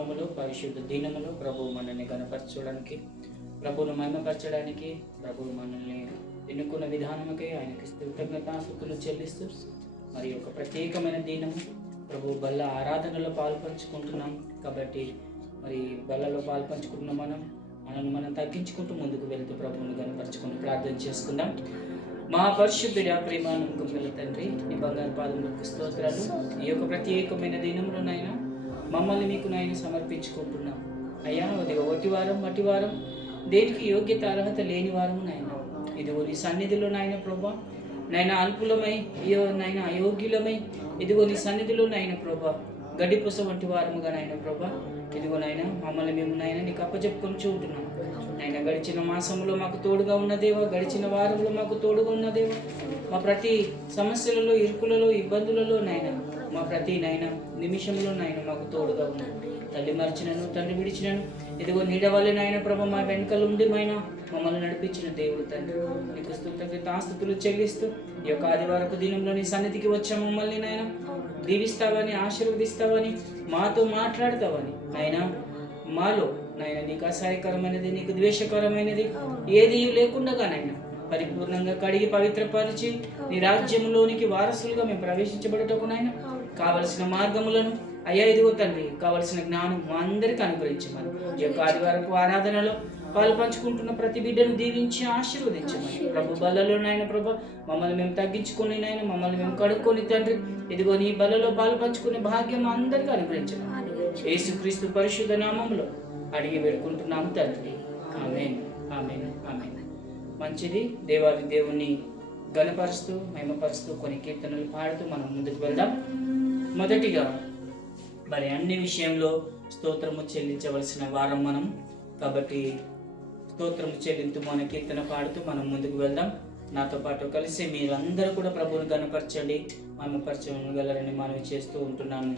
నామములో పరిశుద్ధ దినములో ప్రభు మనల్ని గణపరచడానికి, ప్రభువును మహిమపరచడానికి, ప్రభువు మనల్ని ఎన్నుకున్న విధానముకే ఆయనకి కృతజ్ఞతాస్తుతులు చెల్లిస్తూ మరి ఒక ప్రత్యేకమైన దినము ప్రభు బల్ల ఆరాధనలో పాల్పంచుకుంటున్నాం. కాబట్టి మరి బల్లలో పాల్పంచుకుంటున్న మనం తగ్గించుకుంటూ ముందుకు వెళ్తూ ప్రభువును గణపరచుకుంటూ ప్రార్థన చేసుకుందాం. మా పరిశుద్ధుడా, ప్రేమ నమ్మకం గల తండ్రి, నీ బంగారు పాదములకు స్తోత్రాలు. ఈ యొక్క ప్రత్యేకమైన దినంలో నాయన మమ్మల్ని మీకు నాయన సమర్పించుకుంటున్నాం అయ్యా. అది వట్టి వారం దేనికి యోగ్యత అర్హత లేని వారము నాయన. ఇదిగో నీ సన్నిధిలో నాయన ప్రభా నాయన అల్పులమై నాయన అయోగ్యులమై ఇదిగో నీ సన్నిధిలో నాయన ప్రభా గడ్డిపూస వంటి వారముగా నాయన ప్రభా ఇదిగో నాయన మమ్మల్ని మేము నాయన నీకు అప్పచెప్పుకొని ఉంటున్నాం నాయన. గడిచిన మాసంలో మాకు తోడుగా ఉన్న దేవా, గడిచిన వారంలో మాకు తోడుగా ఉన్న దేవా, మా ప్రతి సమస్యలలో, ఇరుకులలో, ఇబ్బందులలో నాయన మా ప్రతి నాయన నిమిషంలో నాయన మాకు తోడుగా ఉన్నాను. తల్లి మరిచినను, తండ్రి విడిచినను, ఇదిగో నీడవల్లి నాయన ప్రభ మా వెనుకలు ఉండి మైన మమ్మల్ని నడిపించిన దేవుడు తండ్రి, నీకు స్తుతులు చెల్లిస్తూ ఈ యొక్క ఆదివారపు దినంలో నీ సన్నిధికి వచ్చా మమ్మల్ని నాయన దీవిస్తావని, ఆశీర్వదిస్తావని, మాతో మాట్లాడతావని నాయన. మాలో నాయన నీకు అసహ్యకరమైనది, నీకు ద్వేషకరమైనది ఏది లేకుండా నాయన పరిపూర్ణంగా కడిగి పవిత్రపరిచి నీ రాజ్యంలోనికి వారసులుగా మేము ప్రవేశించబడటకు నాయన కావలసిన మార్గములను అయ్యా ఇదిగో తండ్రి కావలసిన జ్ఞానం మా అందరికీ అనుగ్రహించమని ఈ యొక్క ఆదివారపు ఆరాధనలో పాలు పంచుకుంటున్న ప్రతి బిడ్డను దీవించి ఆశీర్వదించమని ప్రభు బల్లలో నాయన ప్రభు మమ్మల్ని మేము తగ్గించుకొని నాయన మమ్మల్ని మేము కడుక్కొని తండ్రి ఇదిగో నీ బల్లలో పాలు పంచుకునే భాగ్యం అందరికీ అనుగ్రహించమని యేసుక్రీస్తు పరిశుద్ధ నామములో అడిగి వేడుకుంటున్నాము తండ్రి. ఆమేన్, ఆమేన్, ఆమేన్. మంచిది. దేవాది దేవుణ్ణి గణపరుస్తూ మహిమపరుస్తూ కొన్ని కీర్తనలు పాడుతూ మనం ముందుకు వెళ్దాం. మొదటిగా మరి అన్ని విషయంలో స్తోత్రము చెల్లించవలసిన వారం మనం. కాబట్టి స్తోత్రము చెల్లింతూ మన కీర్తన పాడుతూ మనం ముందుకు వెళ్దాం. నాతో పాటు కలిసి మీరు అందరూ కూడా ప్రభువుని గణపరచండి, మహిమపరచగలరని మనవి చేస్తూ ఉంటున్నాను.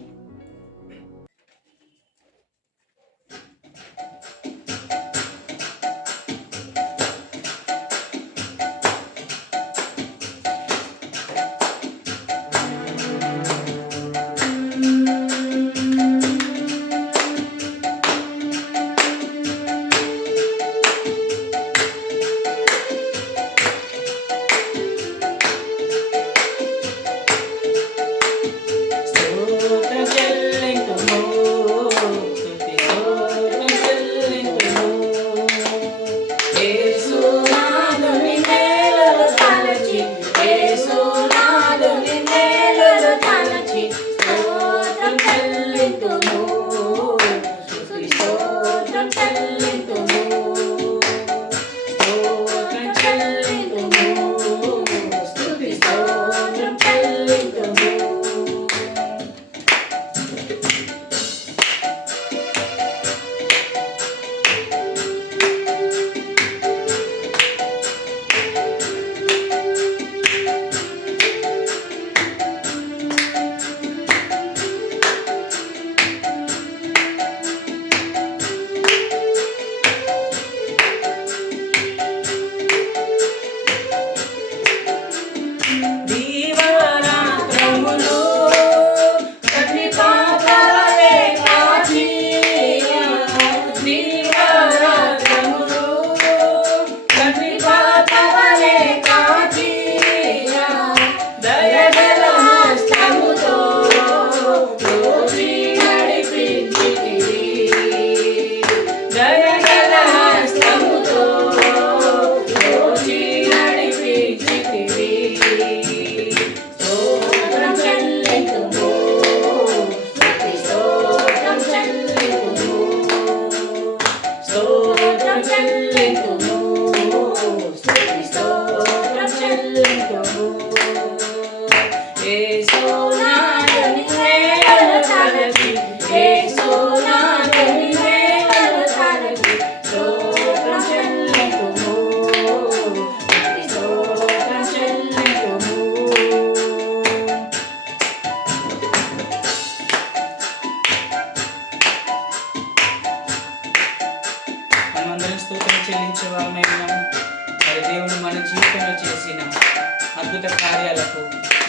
అద్భుత కార్యాలకు,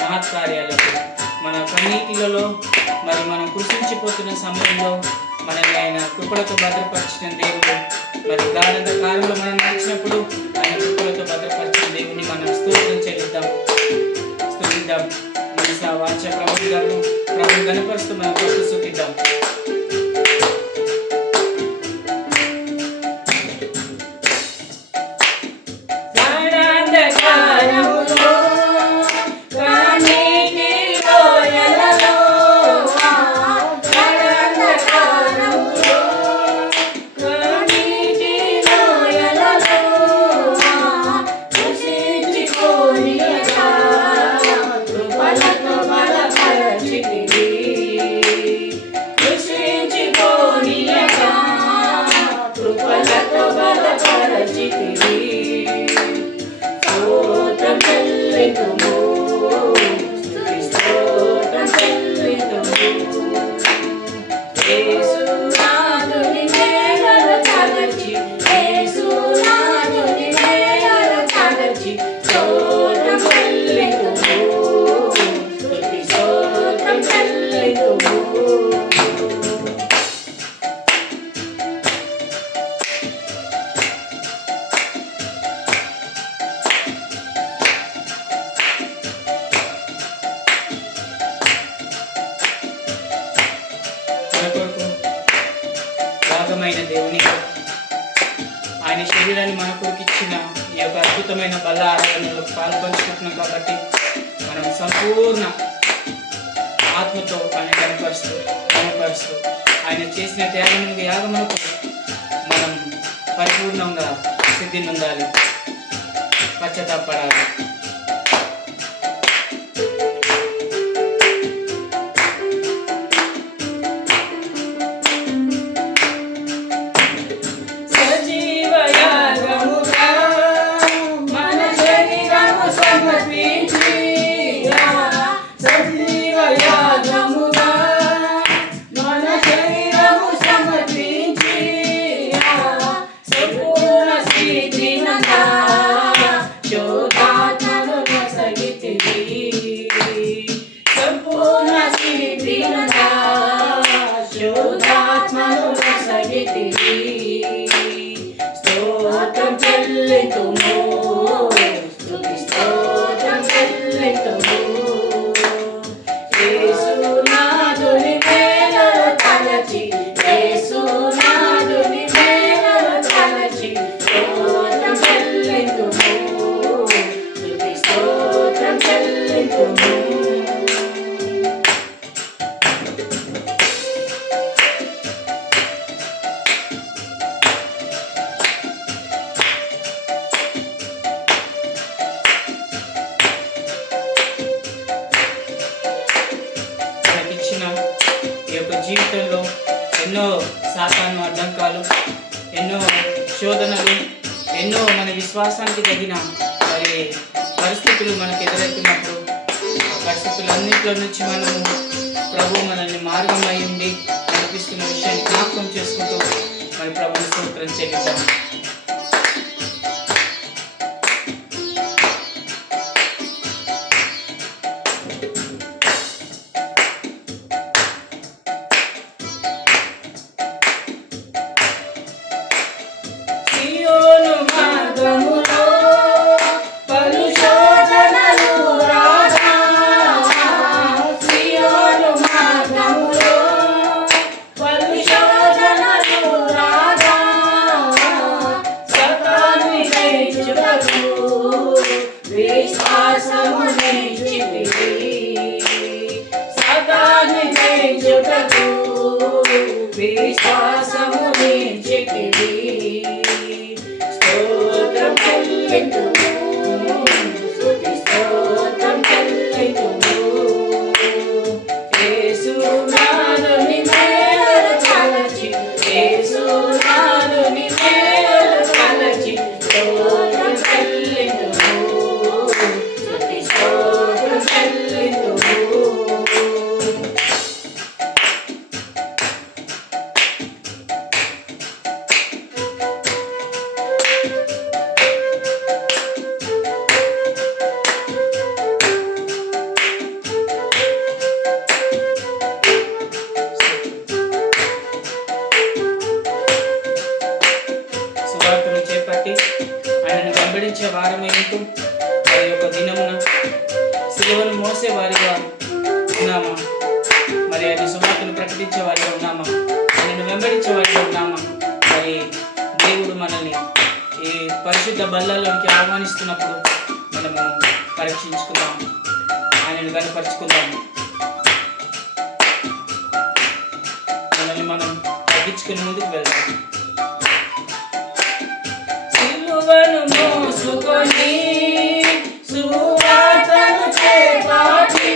మహత్కార్యాలకు, మన కన్నీటిలలో మరి మనం కృషించిపోతున్న సమయంలో మనల్ని ఆయన కృపలతో భద్రపరిచిన దేవుడు. మరి గాఢంధకారంలో మనం నడిచినప్పుడు ఆయన కృపలతో భద్రపరిచిన దేవుని మనం స్తోత్రం చెల్లిద్దాం, స్తుతిద్దాం. మనసా వాచ ప్రభుని గణపరుస్తూ మనం ప్రభు స్తుతిద్దాం. దేవుని ఆయన శరీరాన్ని మన కొరకు ఇచ్చిన ఈ యొక్క అద్భుతమైన బల ఆరాధనలో పాల్పంచుకుంటున్నాం కాబట్టి మనం సంపూర్ణ ఆత్మతో ఆయన కనపరుస్తూ ఆయన చేసిన యాగములకు మనం పరిపూర్ణంగా సిద్ధి పొందాలి, పశ్చాత్తాపడాలి. స్తోత్రం చెల్లింతుము, స్తుతి స్తోత్రం చెల్లింతుము. యేసునాథుని మేలులు తలచి, యేసునాథుని మేలులు తలచి స్తోత్రం చెల్లింతుము, స్తుతి స్తోత్రం చెల్లింతుము. ఈ యొక్క జీవితంలో ఎన్నో సాతాను అడ్డంకాలు, ఎన్నో శోధనలు, ఎన్నో మన విశ్వాసానికి తగిన మరి పరిస్థితులు మనకు ఎదురవుతున్నప్పుడు ఆ పరిస్థితులన్నింటిలో నుంచి మనము ప్రభు మనల్ని మార్గమై ఉండి నడిపిస్తున్న విషయాన్ని జ్ఞాపకం చేసుకుంటూ మరి ప్రభుని స్తోత్రం చెల్లిద్దాం. వెంబడించే వారమై ఉంటూ వారి యొక్క దినమున సిలువను మోసే వారిగా ఉన్నామా, మరి ఆయన సువార్తను ప్రకటించే వారిగా ఉన్నామా, ఆయనను వెంబడించే వారిగా ఉన్నామా? మరి దేవుడు మనల్ని ఈ పరిశుద్ధ బల్లలోనికి ఆహ్వానిస్తున్నప్పుడు మనము పరీక్షించుకుందాం, ఆయనను కనపరుచుకుందాం, మనల్ని మనం తగ్గించుకుని ముందుకు వెళ్దాం. సిలువను మోసుకొని సువార్తను చేపట్టి,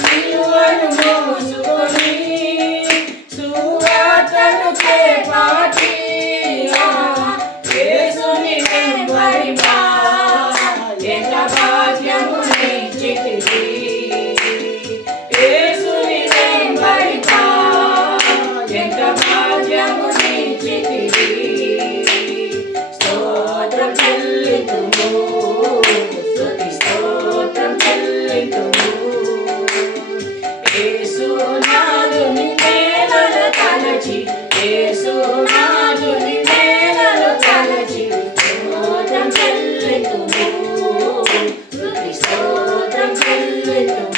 సిలువను మోసుకొని సువార్తను చేపట్టి యేసుని వెంబడిమా ఎంత భాగ్యము నిశ్చితివి, యేసుని వెంబడిమా ఎంత భాగ్యము నిశ్చితివి. స్తోత్రం చెల్లింతుము, స్తుతి స్తోత్రం చెల్లింతుము. యేసునాథుని మేలులు తలచి, యేసునాథుని మేలులు తలచి స్తోత్రం చెల్లింతుము, స్తుతి స్తోత్రం చెల్లింతుము.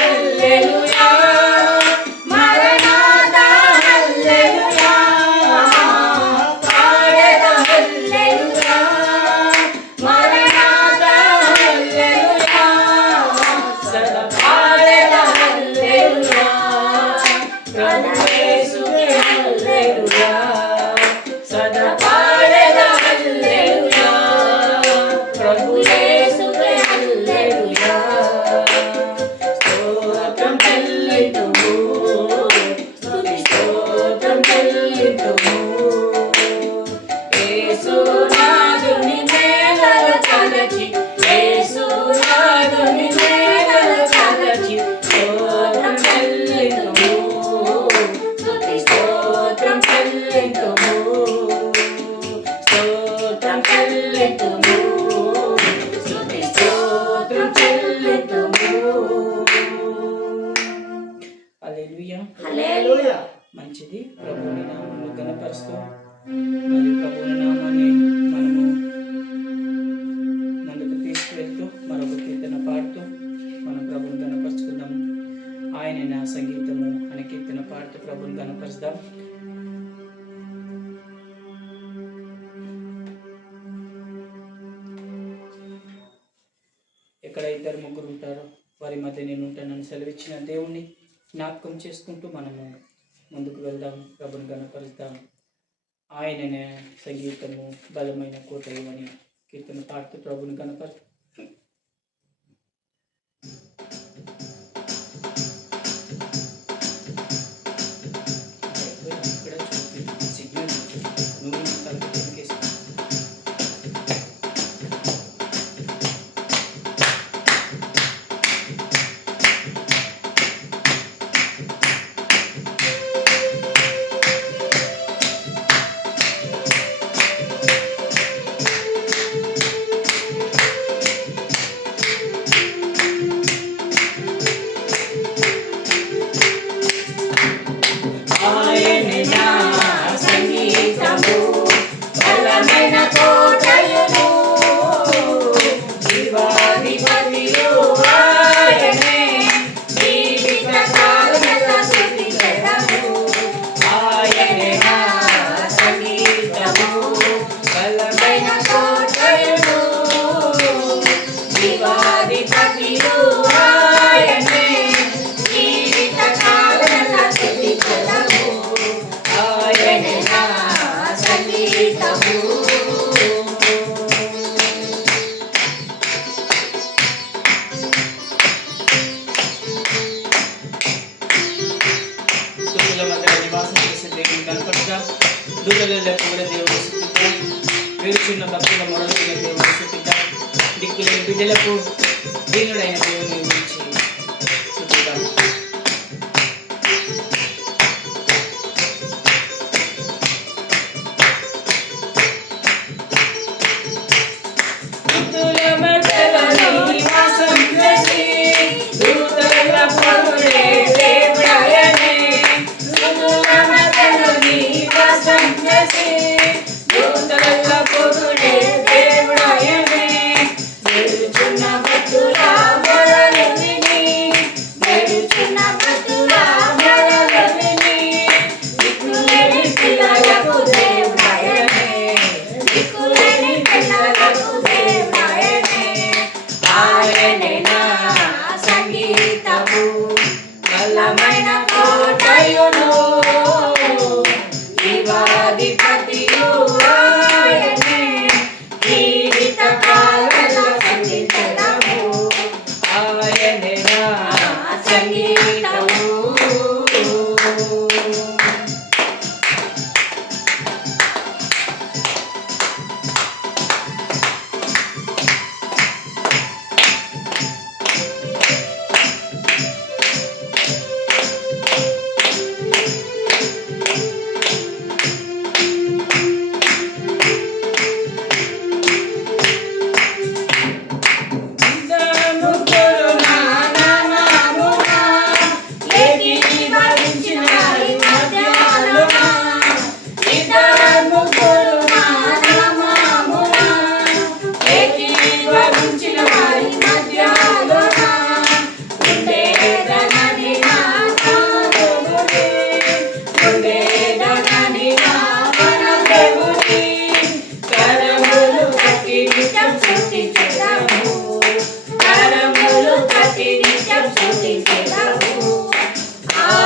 హల్లెలూయా మరణాతా హల్లెలూయా, పాడేదా హల్లెలూయా మరణాతా హల్లెలూయా, సదా పాడేదా హల్లెలూయా, ప్రభు యేసుకే హల్లెలూయా, సదా పాడేదా హల్లెలూయా, ప్రభు యేసుకే హల్లెలూయా. స్తోత్రం చెల్లింతుము, స్తుతి స్తోత్రం చెల్లింతుము. యేసునాథుని మేలులు తలచి, యేసునాథుని మేలులు తలచి స్తోత్రం చెల్లింతుము, స్తుతి స్తోత్రం చెల్లింతుము, స్తోత్రం చెల్లింతుము, స్తుతి స్తోత్రం చెల్లింతుము. హల్లెలూయా హల్లెలూయా. మంచిది. ప్రభువుని నామాన్ని ఘనపరుస్తూ మరి ప్రభువుని నామాన్ని మనము ముందుకు తీసుకువెళ్తూ మరొక కీర్తన పాడుతూ మనం ప్రభువుని ఘనపరుచుకుందాం. ఆయన నా సంగీతము అనే కీర్తన పాడుతూ ప్రభువుని ఘనపరుస్తాం. ఎక్కడ ఇద్దరు ముగ్గురు ఉంటారో వారి మధ్య నేను ఉంటానని సెలవిచ్చిన దేవుణ్ణి జ్ఞాపకం చేసుకుంటూ మనము ముందుకు వెళ్దాం, ప్రభుని గణపరుద్దాం. ఆయననే సంగీతము బలమైన కోటయు అని కీర్తన పాడుతూ ప్రభుని గణపరు. చిన్న భక్తుల మొరలుతున్న దేవుని స్తుతిద్దాం. దిక్కులేని బిడ్డలకు దీనుడైన దేవుని గురించి స్తుతిద్దాం. సూచించెదము. బలమైన కోటయును జీవాధిపతియు ఆయనే, జీవిత కాలములో స్తుతించెదము.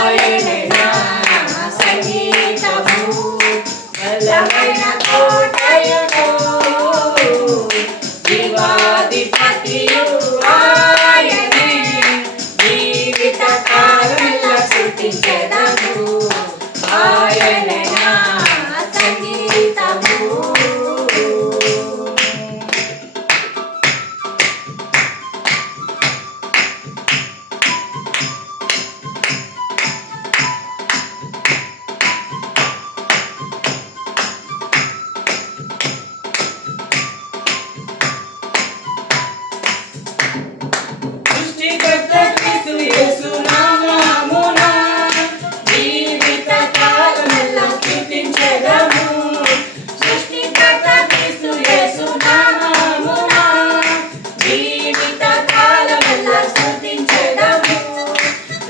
ఆయనే నా సంగీతము. జీవాధిపతియు ఆయనే, జీవిత కాలములో స్తుతించెదము. ఆయనే నా సంగీతము. సృష్టికర్త క్రీస్తు యేసు నామమున జీవిత కాలములో స్తుతించెదము. సృష్టికర్త క్రీస్తు యేసు నామమున జీవిత కాలములో స్తుతించెదము.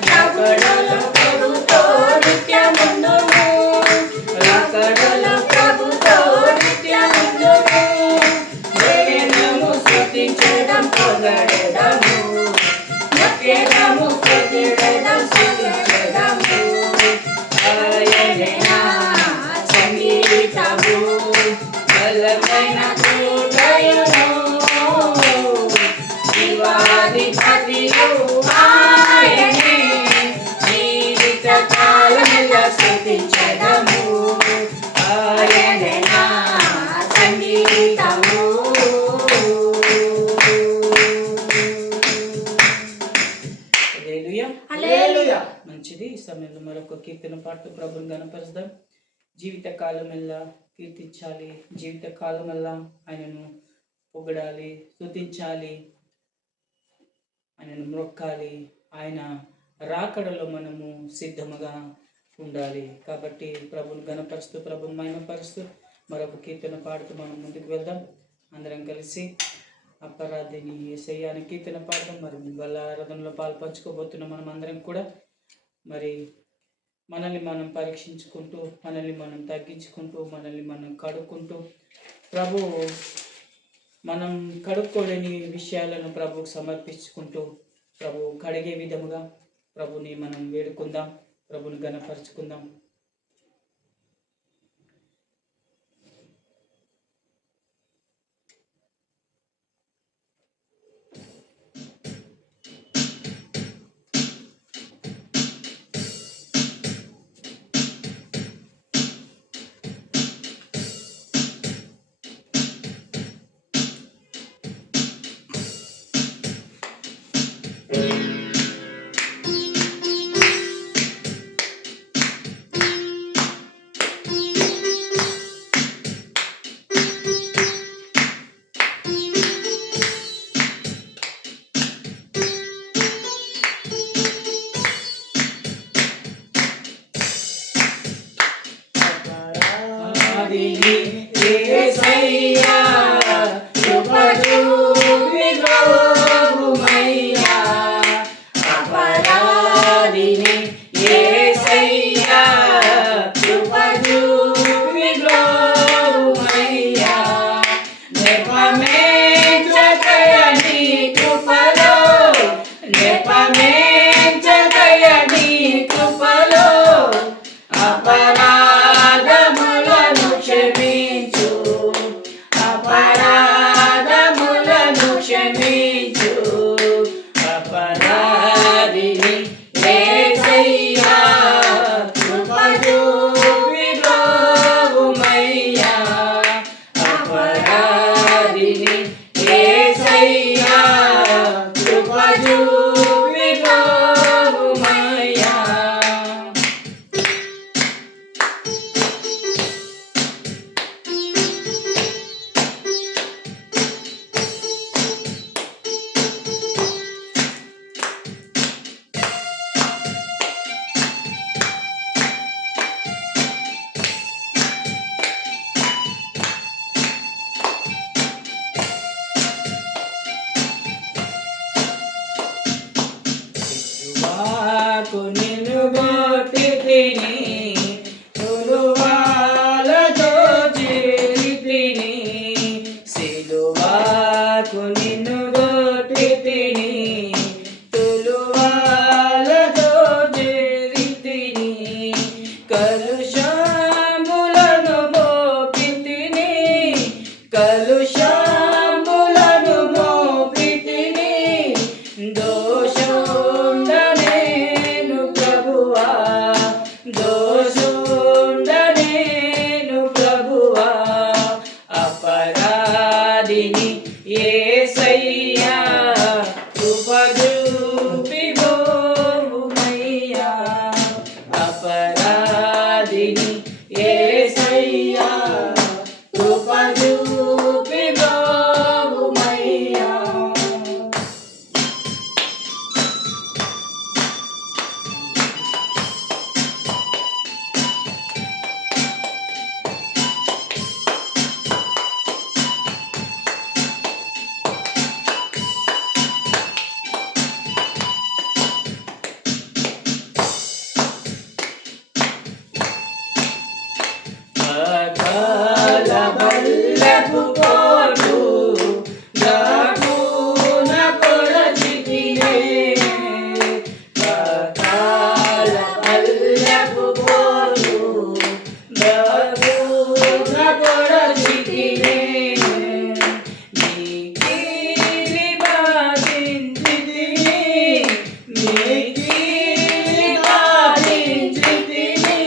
రాకడలో ప్రభుతో నిత్యముందుము, రాకడలో ప్రభుతో నిత్యముందుము. నిత్యము స్తుతించెదం, పొగడెదము, నిత్యము స్తుతించెదం, స్తుతించెదము. ఆయనే నా సంగీతము. బలమైన కోటయును జీవాధిపతియు ఆయనే, జీవిత కాలములో స్తుతించెదము. ఆయనే నా సంగీతము. హల్లెలూయా. మంచిది. ఈ సమయంలో మరొక కీర్తన పాటూ ప్రభుని గణపరుద్దాం. జీవిత కాలమెల్లా కీర్తించాలి, జీవిత కాలమెల్లా ఆయనను పొగడాలి, స్తుతించాలి, ఆయనను మొక్కాలి. ఆయన రాకడలో మనము సిద్ధముగా ఉండాలి. కాబట్టి ప్రభుని గణపరుస్తూ, ప్రభుని మహిమపరుస్తూ మరొక కీర్తన పాడుతూ మనం ముందుకు వెళ్దాం. అందరం కలిసి అపరాధిని యేసయ్య అనే కీర్తన పాడదాం. మరి వాళ్ళ ఆరాధనలో పాల్పంచుకోబోతున్న మనం అందరం కూడా మరి మనల్ని మనం పరీక్షించుకుంటూ, మనల్ని మనం తగ్గించుకుంటూ, మనల్ని మనం కడుక్కుంటూ, ప్రభు మనం కడుక్కోలేని విషయాలను ప్రభుకు సమర్పించుకుంటూ, ప్రభు కడిగే విధముగా ప్రభుని మనం వేడుకుందాం, ప్రభుని ఘనపరుచుకుందాం. Nepame నిన్ను గొట్టి తిని సిలువలతో చేరి తిని సిలువకు నిన్ను గొట్టి తిని సిలువలతో చేరి తిని కలుషములను మోపి తిని కలుషములను మోపి తిని దోషుండనేను ప్రభువా దోషుండనేను ప్రభువా అపరాధిని యేసయ్యా కృప చూపి బ్రోవుమయ్యా అపరాధిని యేసయ్యా కృప చూపి బ్రోవుమయ్యా అకాల బల్లపు పోటు దాటున పొడచితినే అకాల బల్లపు పోటు దాటున పొడచితినే నీకిలి బాధించితిని నీకిలి బాధించితిని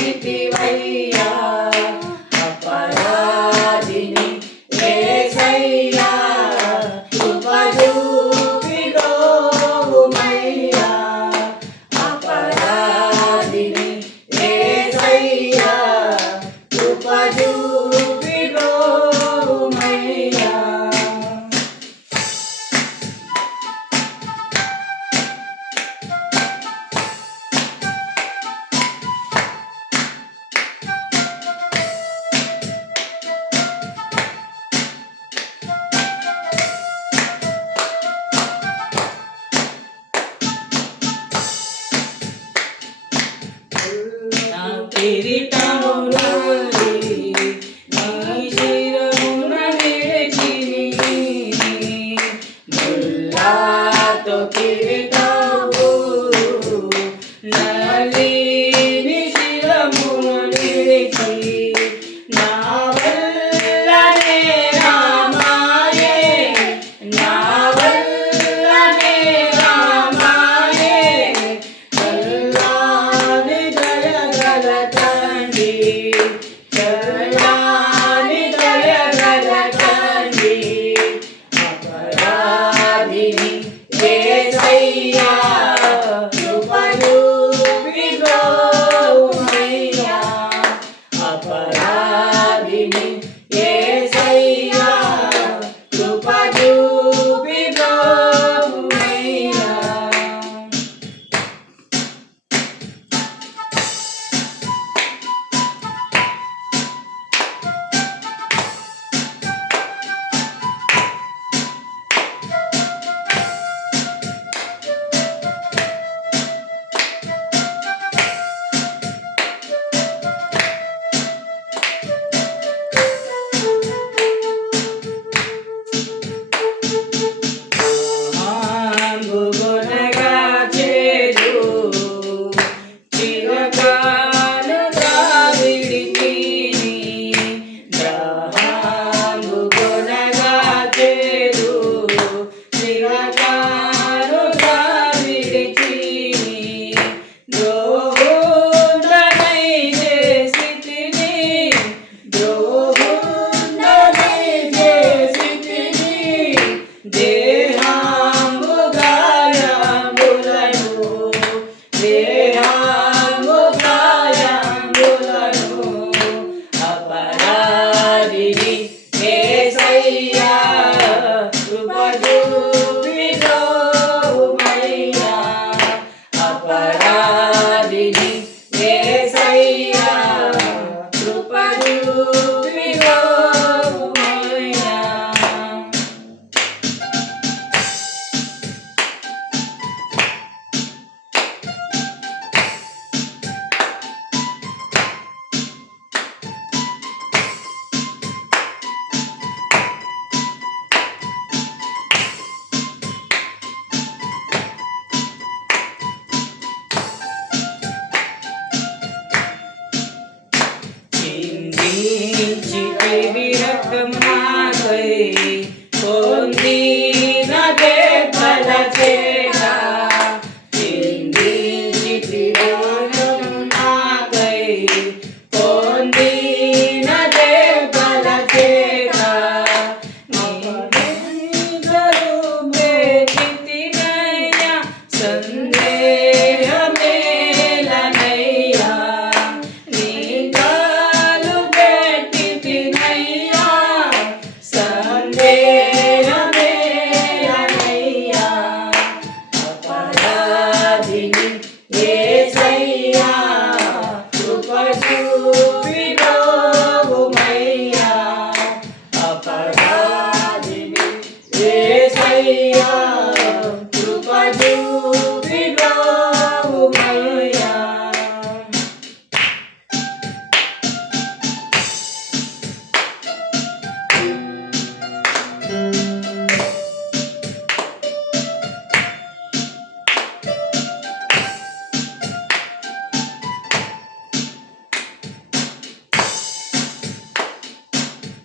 చూపితివయ్యా అపరాధిని యేసయ్యా కృప చూపి బ్రోవుమయ్యా అపరాధిని యేసయ్యా కృప చూపి బ్రోవుమయ్యా నా కిరీటము నుండి నీ శిరమున నిలిచిని ముల్లాతో కిరీటము నలిని శిరమున నిలిచి నా వల్లనే రామాయే నా వల్లనే రామాయే చల్లాని దయగల తండ్రి చల్లాని దయగల తండ్రి అపరాధిని యేసయ్యా కృప చూపి బ్రోవుమయ్యా అపరాధిని యేసయ్యా కృప చూపి బ్రోవుమయ్యా విరక్తం నాకై పొందిన దెబ్బల చేత చిందించి రక్తం నాకై పొందిన దెబ్బల చేత నీదరు బెచితినయ్యా సందేహమేలనయ్యా నీ కాలు పెట్టితినయ్యా సందేహమేలనయ్యా అపరాధిని యేసయ్యా కృప చూపి బ్రోవుమయ్యా అపరాధిని యేసయ్యా కృప చూపి బ్రోవుమయ్యా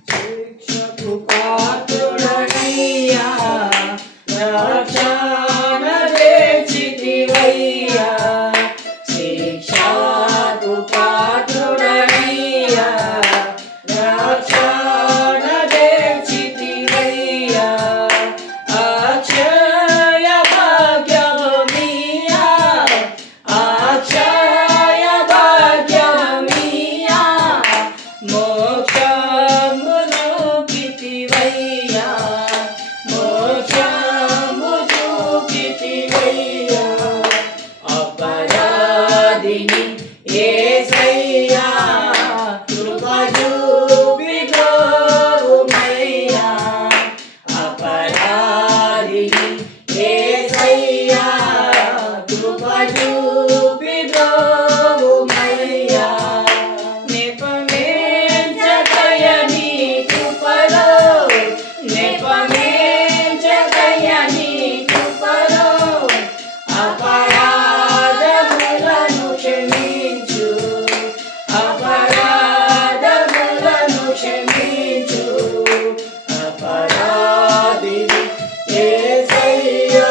శిక్షకు పాత్రుడనయ్యా రక్షణ వేచితివయ్యా శిక్షకు పాత్రుడనయ్యా రక్షణ వేచితివయ్యా అక్షయ భాగ్యమీయా అక్షయ భాగ్యమీయా మోక్షము చూపితివయ్యా మోక్షము చూపితివయ్యా అపరాధిని యేసయ్యా కృప చూపి బ్రోవుమయ్యా అపరాధిని యేసయ్యా కృప చూపి బ్రోవుమయ్యా నెపమేంచకయ నీ కృపలో నెపమేంచకయ నీ కృపలో అపరాధములను క్షమించు అపరాధములను క్షమించు అపరాధిని యేసయ్యా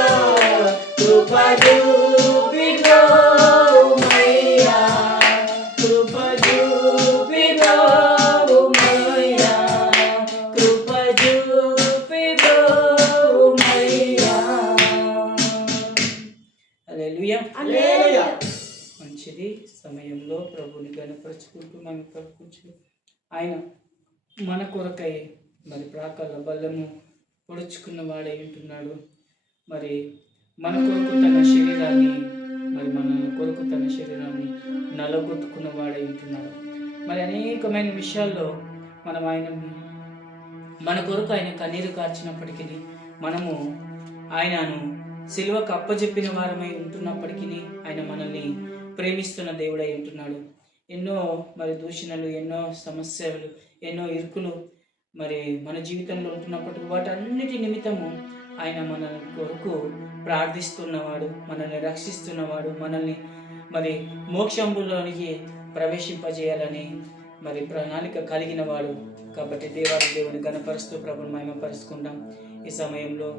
కృప చూపి బ్రోవుమయ్యా కృప చూపి బ్రోవుమయ్యా కృప చూపి బ్రోవుమయ్యా హల్లెలూయా హల్లెలూయా. మంచిది సమయంలో ప్రభుని గణపరుచుకుంటూ మనం పలుకుచు ఆయన మన కొరకై మరి ప్రాకాల బల్లము పొడుచుకున్న వాడై ఉంటున్నాడు మరి మన కొరకు తన శరీరాన్ని మరి మన కొరకు తన శరీరాన్ని నలగొట్టుకున్న వాడై ఉంటున్నాడు మరి అనేకమైన విషయాల్లో మనం ఆయన మన కొరకు ఆయన కన్నీరు కార్చినప్పటికీ మనము ఆయనను సిలువకు అప్పజెప్పిన వారమై ఉంటున్నప్పటికీ ఆయన మనల్ని ప్రేమిస్తున్న దేవుడై ఉంటున్నాడు ఎన్నో మరి దూషణలు ఎన్నో సమస్యలు ఎన్నో ఇరుకులు మరి మన జీవితంలో ఉంటున్నప్పటికీ వాటన్నిటి నిమిత్తము ఆయన మన కొరకు ప్రార్థిస్తున్నవాడు మనల్ని రక్షిస్తున్నవాడు మనల్ని మరి మోక్షంలోనికి ప్రవేశింపజేయాలని మరి ప్రణాళిక కలిగిన వాడు కాబట్టి దేవుని గణపరుస్తూ ప్రభుని మహిమపరుచుకుందాం ఈ సమయంలో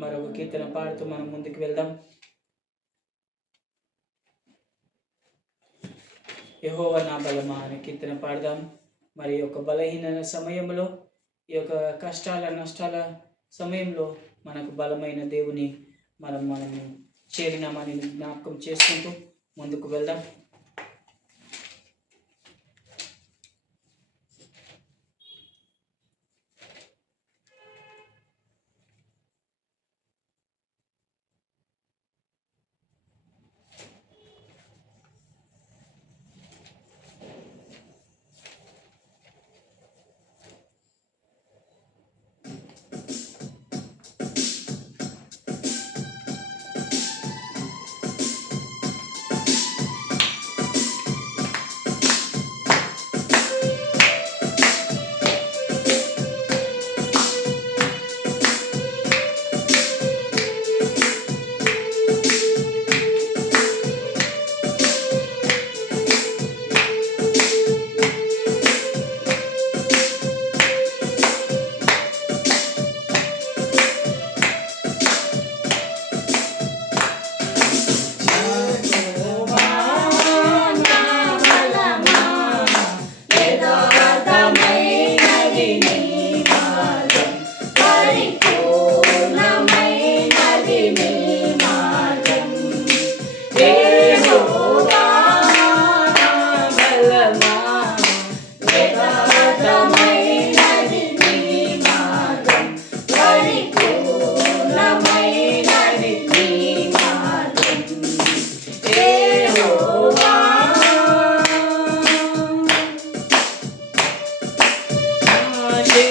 మరొక కీర్తన పాడుతూ మనం ముందుకు వెళ్దాం యెహోవా నా బలమా అనే కీర్తన పాడదాం మరి ఒక బలహీన సమయంలో ఈ యొక్క కష్టాల నష్టాల సమయంలో మనకు బలమైన దేవుని మనము చేరినామని జ్ఞాపకం చేసుకుంటూ ముందుకు వెళ్దాం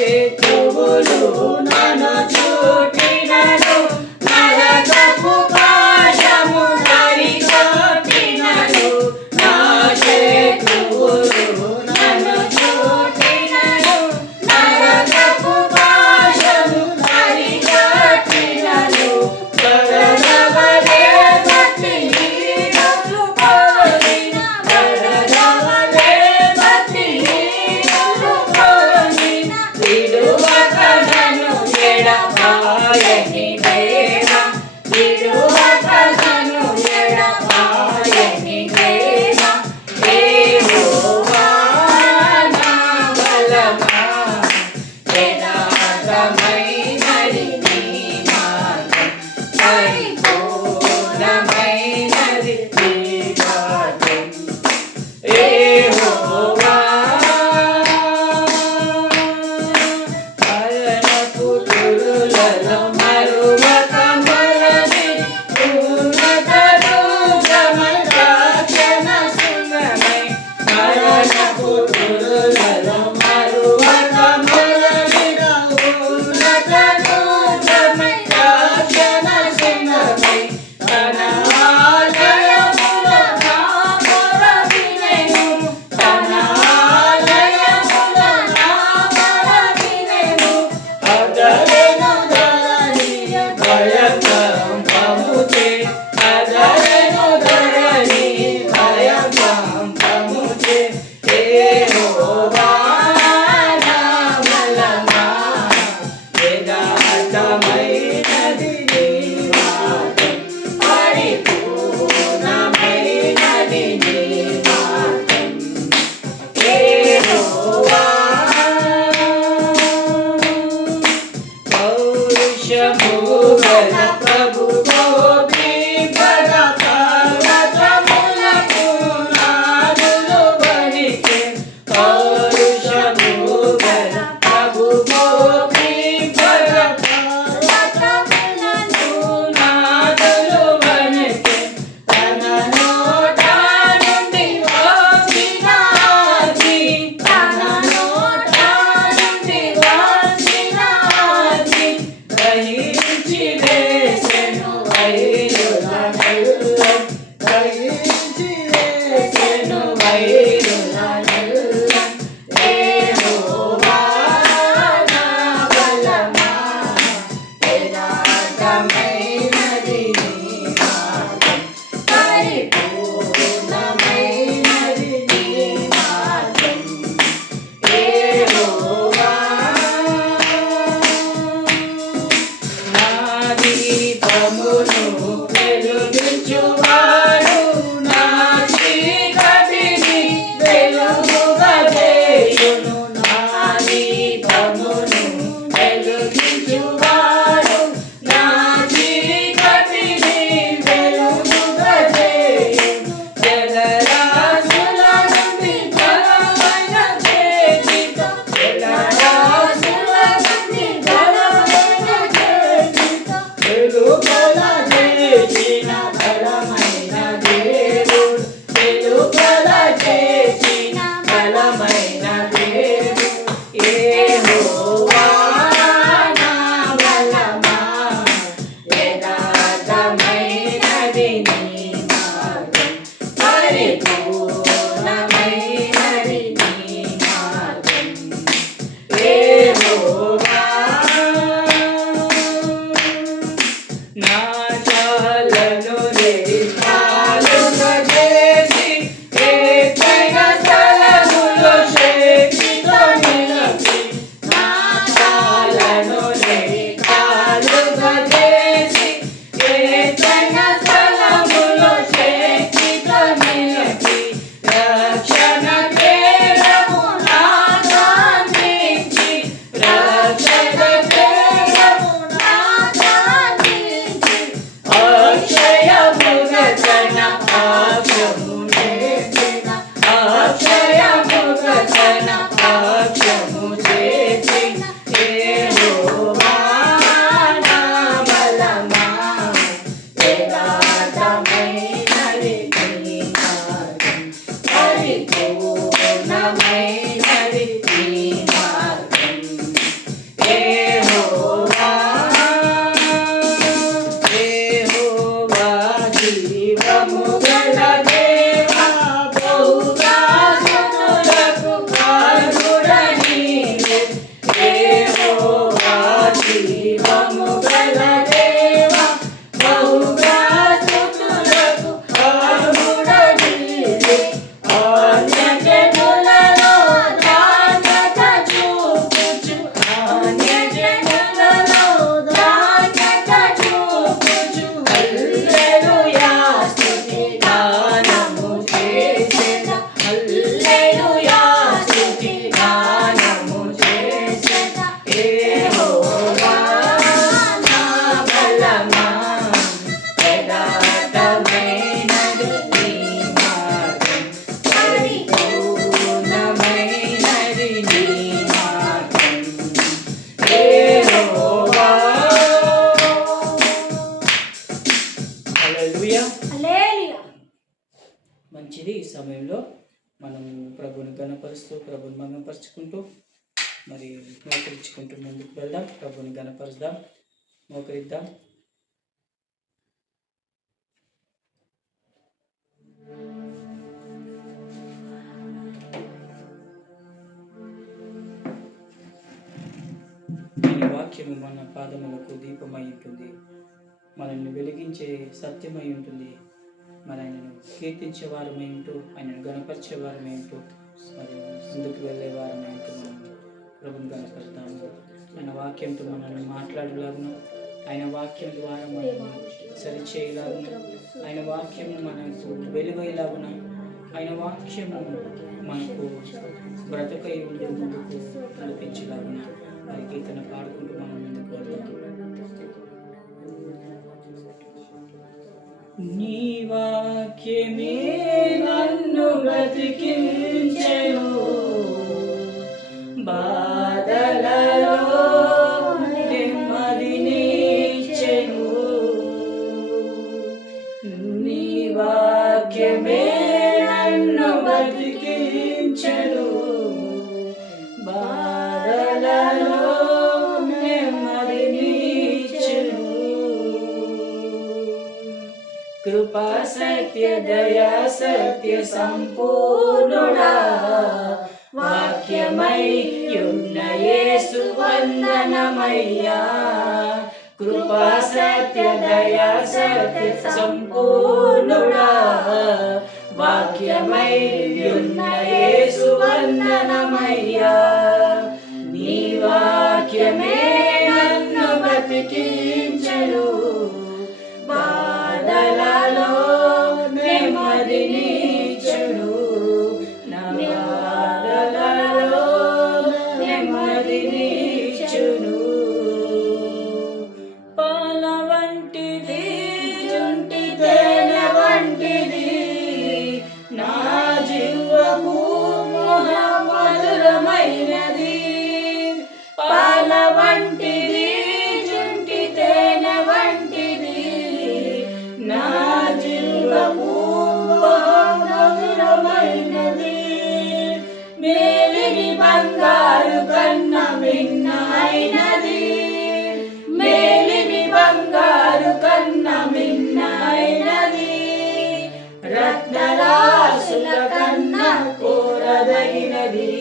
శత్రువులు నన్ను చుట్టినను, నరకపు పాశము దారి కొట్టినను. నా శత్రువులు నన్ను చుట్టినను, నరకపు పాశము దారి కొట్టినను. వరదవలే భక్తిహీనులు పోయిన, వరదవలే భక్తిహీనులు పోయిన, విడువక నన్ను ఎడబాయని యెహోవా నా బలమా, యథార్థమైనది నీ మార్గం, పరిపూర్ణమైనది నీ మార్గం. యెహోవా. హల్లెలూయా. హల్లెలూయా. మంచిది. ఈ సమయంలో మనం ప్రభుని గణపరుస్తూ ప్రభుని మహిమపరుచుకుంటూ మరి మోకరించుకుంటూ ముందుకు వెళ్దాం. ప్రభుని గణపరుద్దాం, మోకరిద్దాం. ఈ వాక్యము మన పాదములకు దీపమై ఉంటుంది, మనల్ని వెలిగించే సత్యమై ఉంటుంది. మరి ఆయనను కీర్తించే వారమై ఉంటూ, ఆయనను గణపరిచే వారమై ఉంటూ, మరి ముందుకు వెళ్ళే వారమై ఉంటూ మనం ప్రభుని గణపరుస్తాము. ఆయన వాక్యంతో మనల్ని మాట్లాడేలాగున, ఆయన వాక్యం ద్వారా మనల్ని సరిచేయలాగున, ఆయన వాక్యము మనకు వెలుగయ్యేలాగున, ఆయన వాక్యము మనకు బ్రతుకై ఉండి ముందుకు నడిపించేలాగున మరి కీర్తన పాడుకుంటూ మనం ముందుకు వెళ్తాం. నీ వాక్యమే నన్ను బ్రతికించెను, బాధలలో నెమ్మదినిచ్చెను. నీ వాక్యమే నన్ను బ్రతికించెను, బాధలలో నెమ్మదినిచ్చెను. కృపా సత్య దయా సత్య సంపూర్ణుడా, వాక్యమై యున్న యేసు వందనమయ్యా. కృపా సత్య దయా సత్య సంపూర్ణుడా, వాక్యమై యున్న యేసు వందనమయ్యా. నీ వాక్యమే నన్ను బ్రతికించెను, బాధలలో నెమ్మదినిచ్చెను. నా బాధలలో నెమ్మదినిచ్చెను. పాల వంటిది జుంటి తేనె వంటిది నా జీవము మధురమైనది. పాల వంటిది జుంటి తేనె వంటిది నా జీవము మధురమైనది. మేలిని బంగారు కన్నా భిన్న అయినది, మేలిని బంగారు కన్నా భిన్న అయినది. రత్నరాసుల కన్నా కోరదగినది,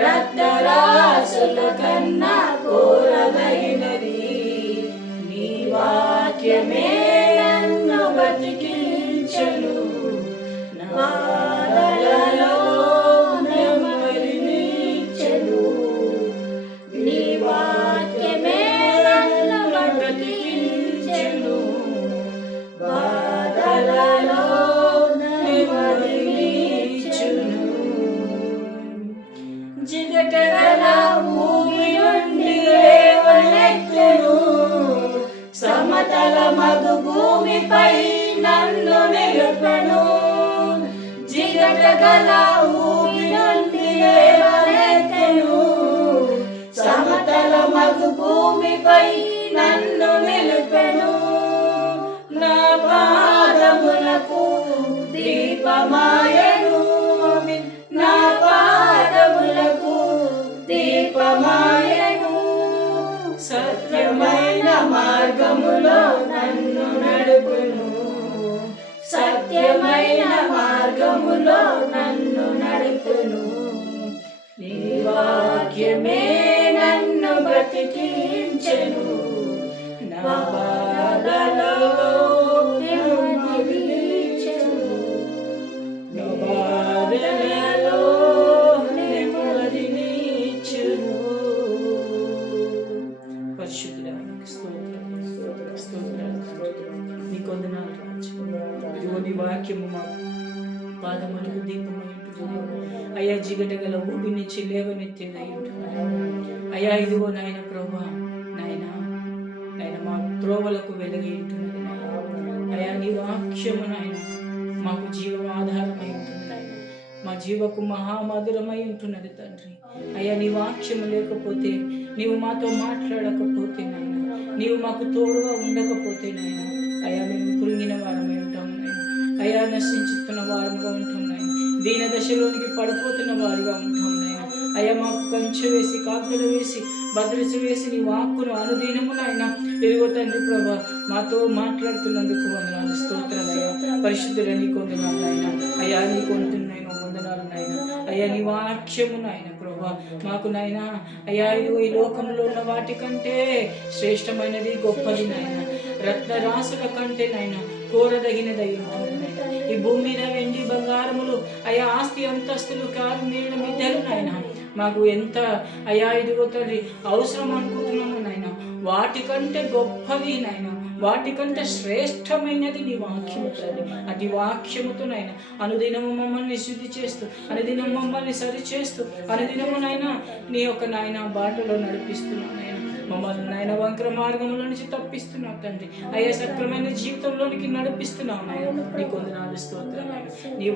రత్నరాసుల కన్నా కోరదగినది. నీ వాక్యమే నన్ను బ్రతికించెను, నా బాధలలో నెమ్మదినిచ్చెను. నీ వాక్యమే నన్ను బ్రతికించెను, బాధలలో నెమ్మదినిచ్చెను. జిగటగల భూమి నుండి లేవనెత్తెను, సమతల మగు భూమిపై నన్ను నిలుపెను. జిగటగల భూమి నుండి లేవనెత్తెను, సమతల మగు భూమిపై నన్ను నిలుపెను. నా పాదములకు దీపమాయెను, నా పాదములకు దీపమాయెను. సత్యమైన మార్గములో నన్ను నడుపును, సత్యమైన మార్గములో నన్ను నడుపును. నీ వాక్యమే నన్ను బ్రతికించెను, నా బాధలలో నెమ్మదినిచ్చెను. నా బాధలలో నెమ్మదినిచ్చెను. పరిశుద్ధుడానికి స్తోత్రం, స్తోత్రాలు, నీకు వందనాలు రాజు. ఇదిగో నీ వాక్యము మా పాదములకు దీపమై ఉంటుంది. అయ్యా జిగటగల ఊపి నుంచి లేవనెత్తేదై ఉంటుంది. అయ్యా అయ్యా ఇదిగో నాయన ప్రభా, నాయన మా త్రోవలకు వెలుగు ఉంటున్నది నాయన. అయ్యా నీ వాక్యము నాయన మాకు జీవాధారమై ఉంటుంది నాయన, మా జీవకు మహామధురమై ఉంటున్నది తండ్రి. అయ్యా నీ వాక్యము లేకపోతే, నీవు మాతో మాట్లాడకపోతే నాయన, నీవు మాకు తోడుగా ఉండకపోతే నాయన, అయ్యా మేము కృంగిన వారమై ఉంటాం నాయన. అయ్యా నశించుతున్న వారముగా ఉంటాం నాయన, దీన దశలోనికి పడిపోతున్న వారిగా ఉంటాం నాయన. అయ్యా మాకు కంచె వేసి, కాపుదలు వేసి, భద్రత వేసి నీ వాక్కును అనుదినము నాయన ఇదిగో తండ్రి ప్రభా మాతో మాట్లాడుతున్నందుకు వందనాలు, స్తోత్రాలు అయ్యా. పరిశుద్ధుల నీకు వందనాలు నాయన. అయ్యా నీకు వందనాలు నాయన. అయ్యా నీ వాక్యము నాయన ప్రభా మాకు నాయన అయ్యా ఇదిగో ఈ లోకంలో ఉన్న వాటికంటే శ్రేష్టమైనది, గొప్పది నాయన. రత్నరాసుల కంటే నాయన కోరదగినదై ఉంటుంది నాయన. ఈ భూమి మీద వెండి బంగారములు అయ్యా, ఆస్తి అంతస్తులు, కారు మీద మిద్దెలు నాయన మాకు ఎంత అయ్యా ఇదిగో తండ్రి అవసరం అనుకుంటున్నాము నాయన, వాటికంటే గొప్పది నాయన, వాటికంటే శ్రేష్టమైనది నీ వాక్యము తండ్రి. అటు వాక్యముతో నాయన అనుదినము మమ్మల్ని శుద్ధి చేస్తూ, అనుదినం మమ్మల్ని సరి చేస్తూ, అనుదినము నాయన నీ యొక్క నాయన బాటలో నడిపిస్తున్నావు నాయన. మమ్మల్ని నాయన వంకర మార్గంలో నుంచి తప్పిస్తున్నావు తండ్రి. అయ్యా సక్రమైన జీవితంలోనికి నడిపిస్తున్నావు నాయన. నీ కొందనాలు స్తోత్రం నాయన. నీ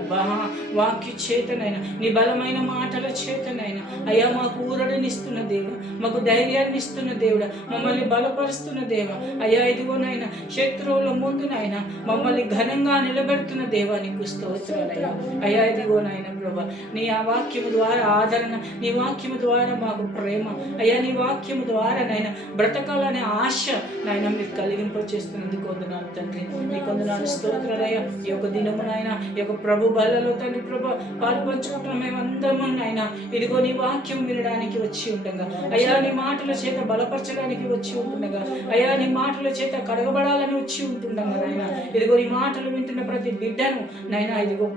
వాక్య చేతనైనా, నీ బలమైన మాటల చేతనైనా అయ్యా మాకు ఊరడనిస్తున్న దేవుడు, మాకు ధైర్యాన్ని ఇస్తున్న దేవుడు, మమ్మల్ని బలపరుస్తున్న దేవ. అయ్యా ఇదిగో నాయన శత్రువుల ముందు నాయన మమ్మల్ని ఘనంగా నిలబెడుతున్న దేవా నీకు స్తోత్రాలయ్యా. అయ్యా ఇదిగో నాయన ప్రభా నీ ఆ వాక్యము ద్వారా ఆదరణ, నీ వాక్యము ద్వారా మాకు ప్రేమ, అయ్యా నీ వాక్యము ద్వారా నాయన బ్రతకాలనే ఆశ నాయన మీరు కలిగింపచేస్తున్నందుకు వందనాలు తండ్రి. నీకు వందనాలు స్తోత్రాలయ్యా. ఈ యొక్క దినము నాయన ఈ యొక్క ప్రభు బలలో తండ్రి ప్రభా పాల్పంచుకుంటున్న మేమందరము నాయన ఇదిగో నీ వాక్యం వినడానికి వచ్చి ఉండగా, అయ్యా నీ మాటల చేత బలపరచడానికి వచ్చి ఉంటుండగా, అయ్యా నీ మాటల చేత కడగబడాలని వచ్చి ఉంటుండగా నాయన ఇదిగో నీ మాటలు వింటున్న ప్రతి బిడ్డను నాయన ఇదిగో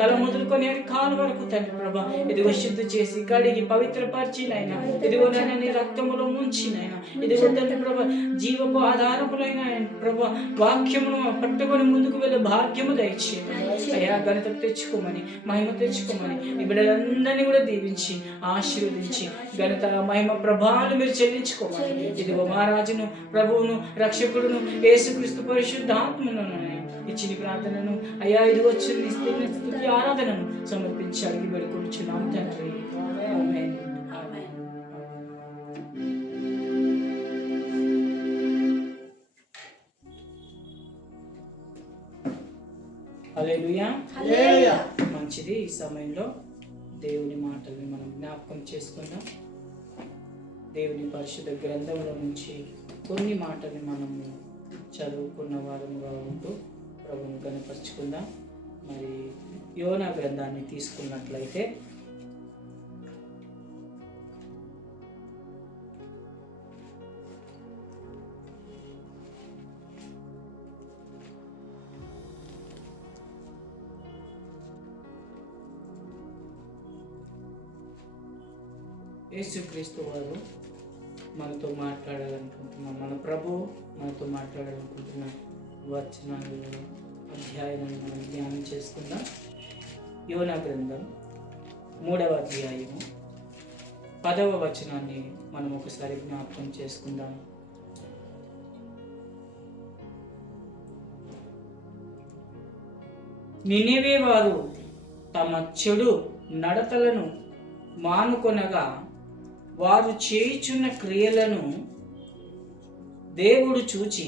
తల మొదలుకొని కాలు వరకు తండ్రి ప్రభా ఇదిగో శుద్ధి చేసి కడిగి పవిత్రపరిచి నాయన ఇదిగో నాయన నీ రక్తములో ముంచి నాయన ఇదిగో తండ్రి ప్రభా జీవపు ఆధారములైన ప్రభా వాక్యమును పట్టుకొని ముందుకు వెళ్ళే భాగ్యము దయచేయండి అయ్యా. ఘనత తెచ్చుకోమని, మహిమ తెచ్చుకోమని ఈ బిడ్డలందరినీ కూడా దీవించి ఆశీర్వదించి ఘనత మహిమ ప్రభావాలు మీరు చెల్లించుకోమని ఇదిగో మహారాజును, ప్రభువును, రక్షకుడును యేసుక్రీస్తు పరిశుద్ధాత్మను ఇచ్చిన ప్రార్థనను అయ్యా ఇదిగో స్తుతి ఆరాధనను సమర్పించి అడిగి వేడుకొంచున్నాం తండ్రి. ఆమేన్. హల్లెలూయా. మంచిది. ఈ సమయంలో దేవుని మాటల్ని మనం జ్ఞాపకం చేసుకుందాం. దేవుని పరిశుద్ధ గ్రంథంలో నుంచి కొన్ని మాటల్ని మనము చదువుకున్న వారముగా ఉంటూ ప్రభువును కనపరుచుకుందాం. మరి యోనా గ్రంథాన్ని తీసుకున్నట్లయితే యేసుక్రీస్తు వారు మనతో మాట్లాడాలనుకుంటున్నాం, మన ప్రభు మనతో మాట్లాడాలనుకుంటున్న వచనాలు అధ్యాయాలను మనం ధ్యానం చేసుకుందాం. యోనా గ్రంథం 3వ అధ్యాయము 10వ వచనాన్ని మనం ఒకసారి జ్ఞాపకం చేసుకుందాం. నినివే వారు తమ చెడు నడతలను మానుకొనగా వారు చేయుచున్న క్రియలను దేవుడు చూచి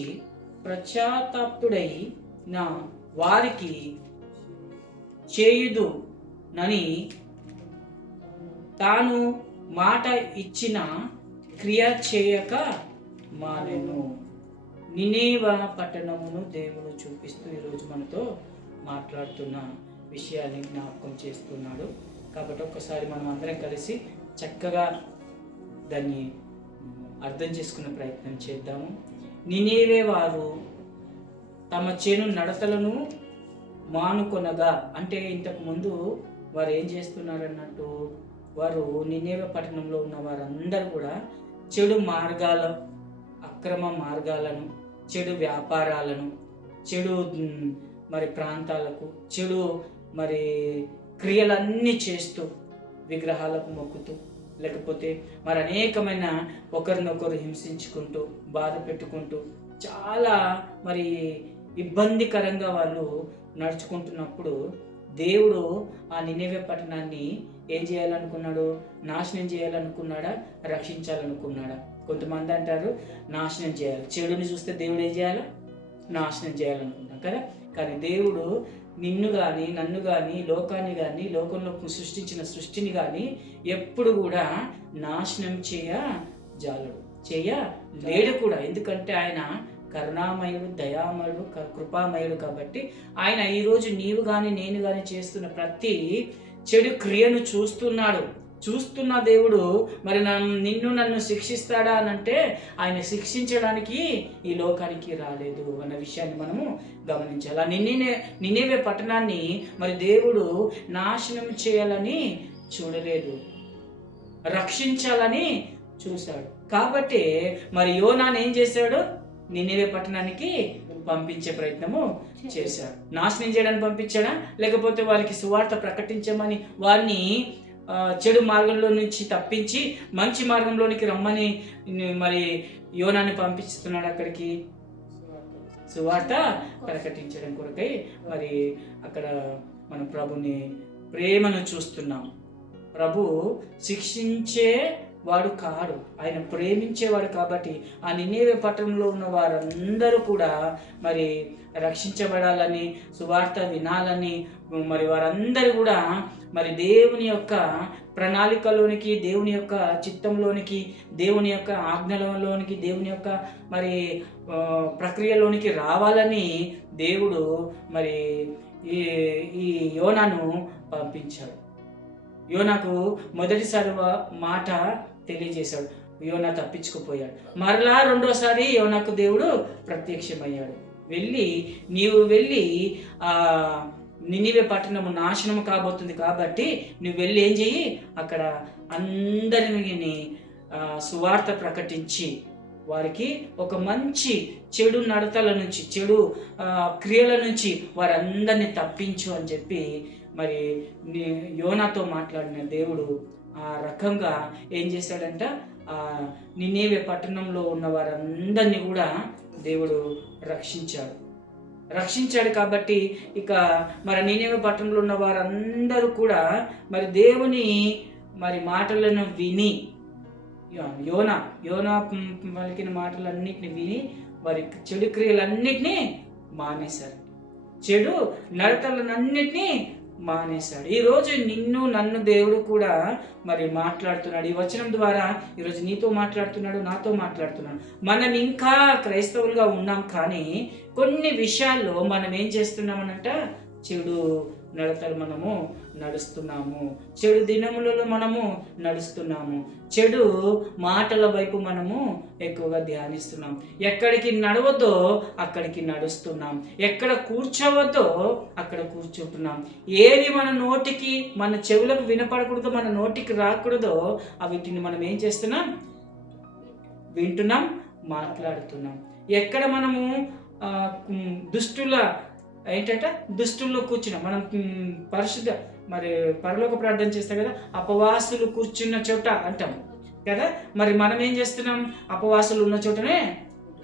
పశ్చాత్తాపుడై నా వారికి చేయుదు నని తాను మాట ఇచ్చిన క్రియ చేయక మానెను. నినేవా పట్టణమును దేవుడు చూపిస్తూ ఈరోజు మనతో మాట్లాడుతున్న విషయాన్ని జ్ఞాపకం చేస్తున్నాడు. కాబట్టి ఒక్కసారి మనం అందరం కలిసి చక్కగా దాన్ని అర్థం చేసుకునే ప్రయత్నం చేద్దాము. నినేవే వారు తమ చెడు నడతలను మానుకొనగా అంటే ఇంతకుముందు వారు ఏం చేస్తున్నారు అన్నట్టు, వారు నినేవే పట్టణంలో ఉన్న వారందరూ కూడా చెడు మార్గాల, అక్రమ మార్గాలను, చెడు వ్యాపారాలను, చెడు మరి ప్రాంతాలకు, చెడు మరి క్రియలన్నీ చేస్తూ, విగ్రహాలకు మొక్కుతూ, లేకపోతే మరి అనేకమైన ఒకరినొకరు హింసించుకుంటూ బాధ పెట్టుకుంటూ చాలా మరి ఇబ్బందికరంగా వాళ్ళు నడుచుకుంటున్నప్పుడు దేవుడు ఆ నినివే పట్టణాన్ని ఏం చేయాలనుకున్నాడు? నాశనం చేయాలనుకున్నాడా? రక్షించాలనుకున్నాడా? కొంతమంది అంటారు నాశనం చేయాలి. చెడుని చూస్తే దేవుడు ఏం చేయాలి? నాశనం చేయాలనుకుంటాం కదా. కానీ దేవుడు నిన్ను కానీ నన్ను కానీ లోకాన్ని కానీ లోకంలో సృష్టించిన సృష్టిని కానీ ఎప్పుడు కూడా నాశనం లేడు కూడా. ఎందుకంటే ఆయన కరుణామయుడు, దయామయుడు, కృపామయుడు కాబట్టి ఆయన ఈరోజు నీవు కానీ నేను కానీ చేస్తున్న ప్రతి చెడు క్రియను చూస్తున్న దేవుడు మరి నిన్ను నన్ను శిక్షిస్తాడా అనంటే ఆయన శిక్షించడానికి ఈ లోకానికి రాలేదు అన్న విషయాన్ని మనము గమనించాలి. ఆ నినివే పట్టణాన్ని మరి దేవుడు నాశనం చేయాలని చూడలేదు, రక్షించాలని చూశాడు. కాబట్టి మరి యోనాను ఏం చేశాడు? నినివే పట్టణానికి పంపించే ప్రయత్నము చేశాడు. నాశనం చేయడానికి పంపించాడా? లేకపోతే వారికి సువార్త ప్రకటించమని వారిని చెడు మార్గంలో నుంచి తప్పించి మంచి మార్గంలోనికి రమ్మని మరి యోనాన్ని పంపిస్తున్నాడు అక్కడికి సువార్త ప్రకటించడం కొరకై. మరి అక్కడ మన ప్రభుని ప్రేమను చూస్తున్నాం. ప్రభు శిక్షించే వాడు కాడు, ఆయన ప్రేమించేవాడు. కాబట్టి ఆ నినివే పట్టణంలో ఉన్న వారందరూ కూడా మరి రక్షించబడాలని, సువార్త వినాలని, మరి వారందరూ కూడా మరి దేవుని యొక్క ప్రణాళికలోనికి, దేవుని యొక్క చిత్తంలోనికి, దేవుని యొక్క ఆజ్ఞలలోనికి, దేవుని యొక్క మరి ప్రక్రియలోనికి రావాలని దేవుడు మరి ఈ యోనాను పంపించాడు. యోనాకు మొదటిసారి మాట తెలియజేశాడు, యోనా తప్పించుకుపోయాడు. మరలా రెండోసారి యోనాకు దేవుడు ప్రత్యక్షమయ్యాడు. నీవు వెళ్ళి నినివే పట్టణము నాశనం కాబోతుంది కాబట్టి నువ్వు వెళ్ళి ఏం చెయ్యి, అక్కడ అందరిని సువార్త ప్రకటించి వారికి ఒక మంచి చెడు నడతల నుంచి, చెడు క్రియల నుంచి వారందరినీ తప్పించు అని చెప్పి మరి యోనాతో మాట్లాడిన దేవుడు ఆ రకంగా ఏం చేశాడంట? నినివే పట్టణంలో ఉన్న వారందరినీ కూడా దేవుడు రక్షించాడు. కాబట్టి ఇక మరి నినివే పట్టణంలో ఉన్న వారందరూ కూడా మరి దేవుని మరి మాటలను విని, యోనా పలికిన మాటలన్నిటిని విని వారి చెడు క్రియలన్నిటినీ మానేశారు, చెడు నడతలన్నిటినీ మానేశాడు. ఈరోజు నిన్ను నన్ను దేవుడు కూడా మరి మాట్లాడుతున్నాడు. ఈ వచనం ద్వారా ఈరోజు నీతో మాట్లాడుతున్నాడు, నాతో మాట్లాడుతున్నాడు. మనం ఇంకా క్రైస్తవులుగా ఉన్నాం, కానీ కొన్ని విషయాల్లో మనం ఏం చేస్తున్నామనంట? చెడు నడతలు మనము నడుస్తున్నాము, చెడు దినములలో మనము నడుస్తున్నాము, చెడు మాటల వైపు మనము ఎక్కువగా ధ్యానిస్తున్నాం. ఎక్కడికి నడవద్దో అక్కడికి నడుస్తున్నాం, ఎక్కడ కూర్చోవద్దో అక్కడ కూర్చుంటున్నాం. ఏవి మన నోటికి, మన చెవులకు వినపడకూడదో, మన నోటికి రాకూడదో వీటిని మనం ఏం చేస్తున్నాం? వింటున్నాం, మాట్లాడుతున్నాం. ఎక్కడ మనము దుష్టుల్లో కూర్చున్నాం. మనం పరిశుద్ధ మరి పరలోక ప్రార్థన చేస్తాం కదా, అపవాసులు కూర్చున్న చోట అంటాం కదా. మరి మనం ఏం చేస్తున్నాం? అపవాసులు ఉన్న చోటనే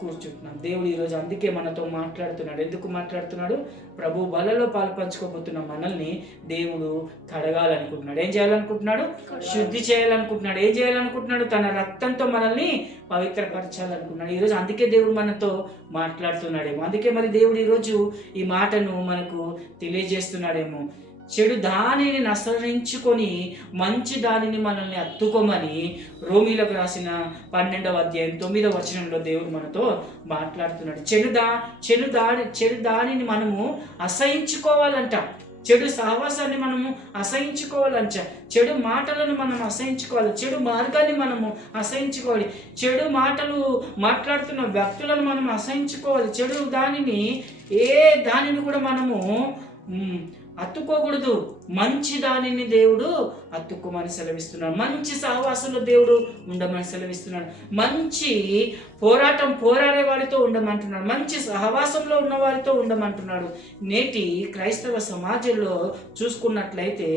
కూర్చుంటున్నాం. దేవుడు ఈరోజు అందుకే మనతో మాట్లాడుతున్నాడు. ఎందుకు మాట్లాడుతున్నాడు? ప్రభు బలలో పాల్పంచుకోబోతున్న మనల్ని దేవుడు కడగాలనుకుంటున్నాడు. ఏం చేయాలనుకుంటున్నాడు? శుద్ధి చేయాలనుకుంటున్నాడు. ఏం చేయాలనుకుంటున్నాడు? తన రక్తంతో మనల్ని పవిత్రపరచాలనుకున్నాడు. ఈరోజు అందుకే దేవుడు మనతో మాట్లాడుతున్నాడేమో. అందుకే మరి దేవుడు ఈరోజు ఈ మాటను మనకు తెలియజేస్తున్నాడేమో. చెడు దానిని నసరించుకొని మంచి దానిని మనల్ని అత్తుకోమని రోమీలకు రాసిన 12వ అధ్యాయం 9వ వచనంలో దేవుడు మనతో మాట్లాడుతున్నాడు. చెడు దానిని మనము అసహించుకోవాలంట. చెడు సహవాసాన్ని మనము అసహించుకోవాలంట. చెడు మాటలను మనం అసహించుకోవాలి, చెడు మార్గాన్ని మనము అసహించుకోవాలి, చెడు మాటలు మాట్లాడుతున్న వ్యక్తులను మనం అసహించుకోవాలి. చెడు దానిని కూడా మనము అత్తుకోకూడదు. మంచి దానిని దేవుడు అత్తుకోమని సెలవిస్తున్నాడు. మంచి సహవాసంలో దేవుడు ఉండమని సెలవిస్తున్నాడు. మంచి పోరాడే వారితో ఉండమంటున్నాడు. మంచి సహవాసంలో ఉన్న వారితో ఉండమంటున్నాడు. నేటి క్రైస్తవ సమాజంలో చూసుకున్నట్లయితే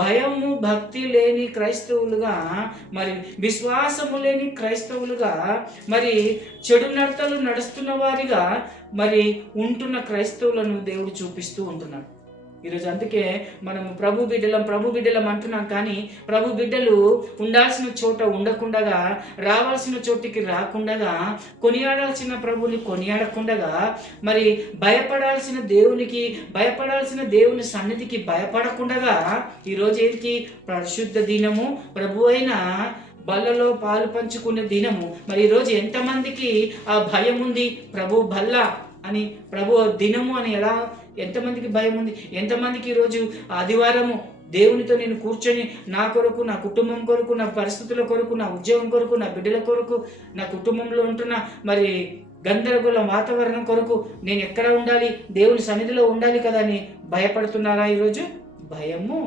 భయము భక్తి లేని క్రైస్తవులుగా, మరి విశ్వాసము లేని క్రైస్తవులుగా, మరి చెడు నడతలు నడుస్తున్న వారిగా మరి ఉంటున్న క్రైస్తవులను దేవుడు చూపిస్తూ ఉంటున్నాడు ఈరోజు. అందుకే మనం ప్రభు బిడ్డలం అంటున్నాం, కానీ ప్రభు బిడ్డలు ఉండాల్సిన చోట ఉండకుండగా, రావాల్సిన చోటికి రాకుండగా, కొనియాడాల్సిన ప్రభుని కొనియాడకుండగా, మరి భయపడాల్సిన దేవుని సన్నిధికి భయపడకుండగా, ఈరోజు ఏంటి? పరిశుద్ధ దినము, ప్రభు అయిన బల్లలో పాలు పంచుకునే దినము. మరి ఈరోజు ఎంతమందికి ఆ భయం ఉంది? ప్రభు బల్ల అని, ప్రభు దినము అని ఎంతమందికి భయం ఉంది? ఎంతమందికి ఈరోజు ఆదివారము దేవునితో నేను కూర్చొని నా కొరకు, నా కుటుంబం కొరకు, నా పరిస్థితుల కొరకు, నా ఉద్యోగం కొరకు, నా బిడ్డల కొరకు, నా కుటుంబంలో ఉంటున్న మరి గందరగోళం వాతావరణం కొరకు నేను ఎక్కడ ఉండాలి? దేవుని సన్నిధిలో ఉండాలి కదా అని భయపడుతున్నారా? ఈరోజు భయము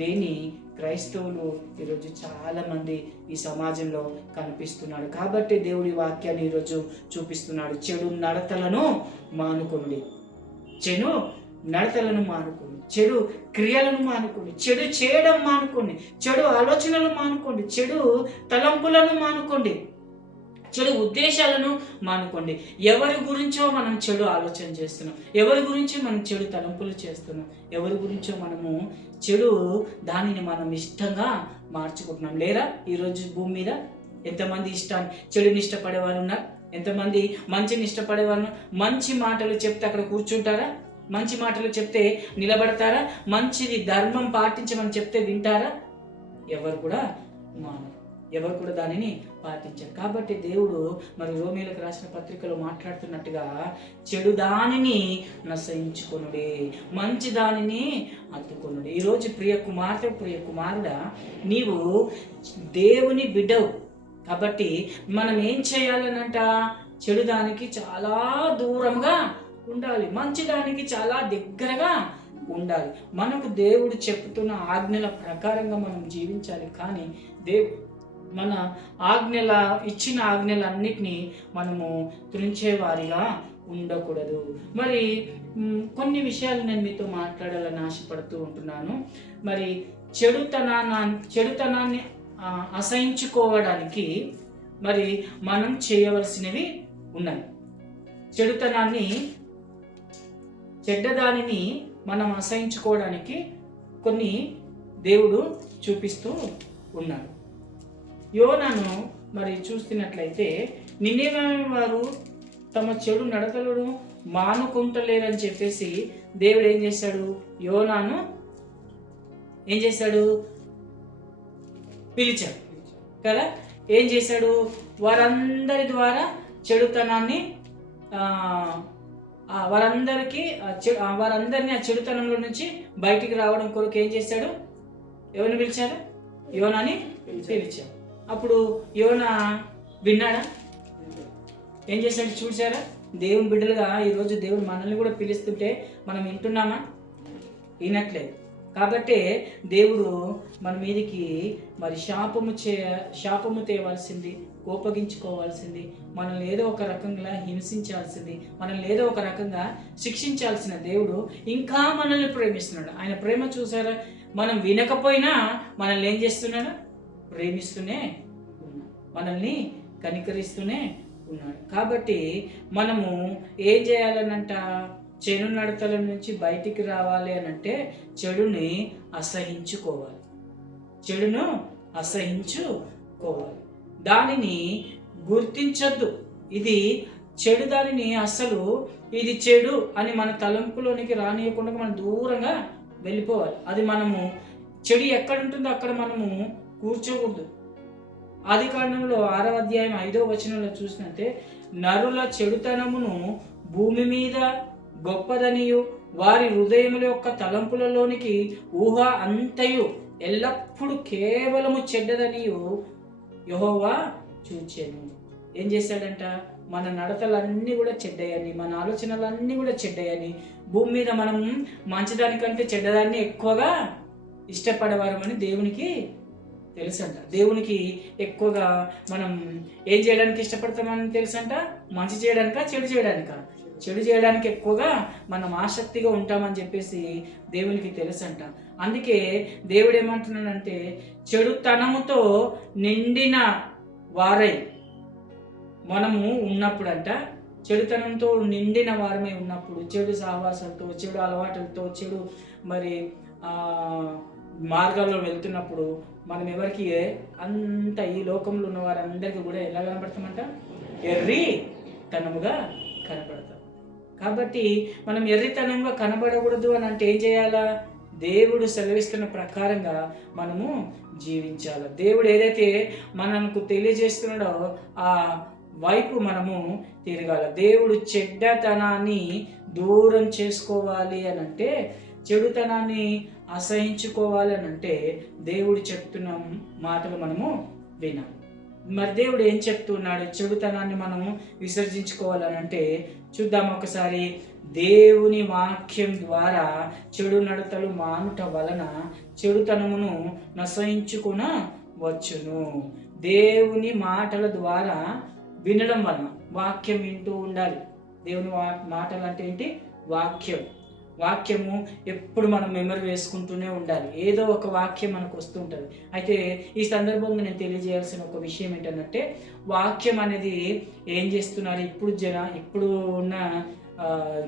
లేని క్రైస్తవులు ఈరోజు చాలామంది ఈ సమాజంలో కనిపిస్తున్నాడు. కాబట్టి దేవుడి వాక్యాన్ని ఈరోజు చూపిస్తున్నాడు. చెడు నడతలను మానుకోండి, చెడు నడతలను మానుకోండి, చెడు క్రియలను మానుకోండి, చెడు చేయడం మానుకోండి, చెడు ఆలోచనలు మానుకోండి, చెడు తలంపులను మానుకోండి, చెడు ఉద్దేశాలను మానుకోండి. ఎవరి గురించో మనం చెడు ఆలోచన చేస్తున్నాం, ఎవరి గురించి మనం చెడు తలంపులు చేస్తున్నాం, ఎవరి గురించో మనము చెడు దానిని మనం ఇష్టంగా మార్చుకుంటున్నాం. లేరా ఈరోజు భూమి మీద ఎంతమంది చెడుని ఇష్టపడేవారు ఉన్నారు? ఎంతమంది మంచిని ఇష్టపడేవారు? మంచి మాటలు చెప్తే అక్కడ కూర్చుంటారా? మంచి మాటలు చెప్తే నిలబడతారా? మంచిది ధర్మం పాటించమని చెప్తే వింటారా? ఎవరు కూడా దానిని పాటించారు. కాబట్టి దేవుడు మరి రోమీయులకు రాసిన పత్రికలో మాట్లాడుతున్నట్టుగా చెడు దానిని నశించుకొనుడే, మంచి దానిని అత్తుకొనుడే. ఈరోజు ప్రియ కుమారుడా, నీవు దేవుని బిడ్డవు. కాబట్టి మనం ఏం చేయాలనంట? చెడు దానికి చాలా దూరంగా ఉండాలి, మంచి దానికి చాలా దగ్గరగా ఉండాలి. మనకు దేవుడు చెప్తున్న ఆజ్ఞల ప్రకారంగా మనం జీవించాలి. కానీ మన ఇచ్చిన ఆజ్ఞలన్నిటినీ మనము తురించేవారిగా ఉండకూడదు. మరి కొన్ని విషయాలు నేను మీతో మాట్లాడాలని ఆశపడుతూ ఉంటున్నాను. మరి చెడుతనాన్ని అసహించుకోవడానికి మరి మనం చేయవలసినవి ఉన్నాయి. చెడ్డదానిని మనం అసహించుకోవడానికి కొన్ని దేవుడు చూపిస్తూ ఉన్నాడు. యోనాను మరి చూస్తున్నట్లయితే నినివే వారు తమ చెడు నడతలను మానుకుంటలేరని చెప్పేసి దేవుడు ఏం చేశాడు? యోనాను ఏం చేశాడు? పిలిచాడు కదా. ఏం చేశాడు? వారందరి ద్వారా చెడుతనాన్ని వారందరినీ ఆ చెడుతనంలో నుంచి బయటికి రావడం కొరకు ఏం చేశాడు? ఎవరిని పిలిచాడు? యోనాని పిలిచాడు. అప్పుడు యోనా విన్నాడా? ఏం చేశాడు? చూసారా? దేవుని బిడ్డలుగా ఈరోజు దేవుడు మనల్ని కూడా పిలుస్తుంటే మనం వింటున్నామా? వినట్లేదు. కాబట్టి దేవుడు మన మీదికి మరి శాపము తేవాల్సింది, కోపగించుకోవాల్సింది, మనల్ని ఏదో ఒక రకంగా హింసించాల్సింది, మనల్ని ఏదో ఒక రకంగా శిక్షించాల్సిన దేవుడు ఇంకా మనల్ని ప్రేమిస్తున్నాడు. ఆయన ప్రేమ చూసారా? మనం వినకపోయినా మనల్ని ఏం చేస్తున్నాడు? ప్రేమిస్తూనే ఉన్నాడు, మనల్ని కనికరిస్తూనే ఉన్నాడు. కాబట్టి మనము ఏం చేయాలనంట? చెడు నడతల నుంచి బయటికి రావాలి అని అంటే చెడుని అసహించుకోవాలి, దానిని గుర్తించొద్దు. ఇది చెడు, దానిని అసలు ఇది చెడు అని మన తలంపులోనికి రానియకుండా మనం దూరంగా వెళ్ళిపోవాలి. అది మనము చెడు ఎక్కడ ఉంటుందో అక్కడ మనము కూర్చోకూడదు. ఆదికాండంలో 6వ అధ్యాయం 5వ వచనంలో చూసినట్టే నరుల చెడుతనమును భూమి మీద గొప్పదనియు వారి హృదయముల యొక్క తలంపులలోనికి ఊహ అంతయు ఎల్లప్పుడూ కేవలము చెడ్డదనియు యెహోవా చూచెను. ఏం చేశాడంట, మన నడతలన్నీ కూడా చెడ్డయని, మన ఆలోచనలన్నీ కూడా చెడ్డయని, భూమి మీద మనం మంచిదానికంటే చెడ్డదాన్ని ఎక్కువగా ఇష్టపడేవారమని దేవునికి తెలుసంట. దేవునికి ఎక్కువగా మనం ఏం చేయడానికి ఇష్టపడతామని తెలుసంట, మంచి చేయడానిక చెడు చేయడానిక? చెడు చేయడానికి ఎక్కువగా మనం ఆసక్తిగా ఉంటామని చెప్పేసి దేవునికి తెలుసంట. అందుకే దేవుడు ఏమంటున్నాడంటే, చెడుతనముతో నిండిన వారై మనము ఉన్నప్పుడంట, చెడుతనంతో నిండిన వారమై ఉన్నప్పుడు, చెడు సహవాసాలతో, చెడు అలవాటులతో, చెడు మరి మార్గాల్లో వెళ్తున్నప్పుడు మనం ఎవరికి అంత ఈ లోకంలో ఉన్న వారందరికీ కూడా ఎలా కనపడతామంట, ఎర్రితనముగా కనపడతాం. కాబట్టి మనం ఎర్రితనంగా కనబడకూడదు అని అంటే ఏం చేయాలా, దేవుడు సెలవిస్తున్న ప్రకారంగా మనము జీవించాలి. దేవుడు ఏదైతే మనకు తెలియజేస్తున్నాడో ఆ వైపు మనము తిరగాలి. దేవుడు చెడ్డతనాన్ని దూరం చేసుకోవాలి అని అంటే, చెడుతనాన్ని అసహించుకోవాలి అని అంటే దేవుడు చెప్తున్న మాటలు మనము వినాలి. మరి దేవుడు ఏం చెప్తున్నాడు, చెడుతనాన్ని మనము విసర్జించుకోవాలని అంటే చూద్దాం ఒకసారి. దేవుని వాక్యం ద్వారా చెడు నడతలు మానుట వలన చెడుతనమును నశించుకున వచ్చును. దేవుని మాటల ద్వారా వినడం వలన, వాక్యం వింటూ ఉండాలి. దేవుని మాటలు అంటే ఏంటి, వాక్యం. వాక్యము ఎప్పుడు మనం మెమరీ వేసుకుంటూనే ఉండాలి. ఏదో ఒక వాక్యం మనకు వస్తూ ఉంటుంది. అయితే ఈ సందర్భంగా నేను తెలియజేయాల్సిన ఒక విషయం ఏంటంటే, వాక్యం అనేది ఏం చేస్తున్నారు ఇప్పుడు ఉన్న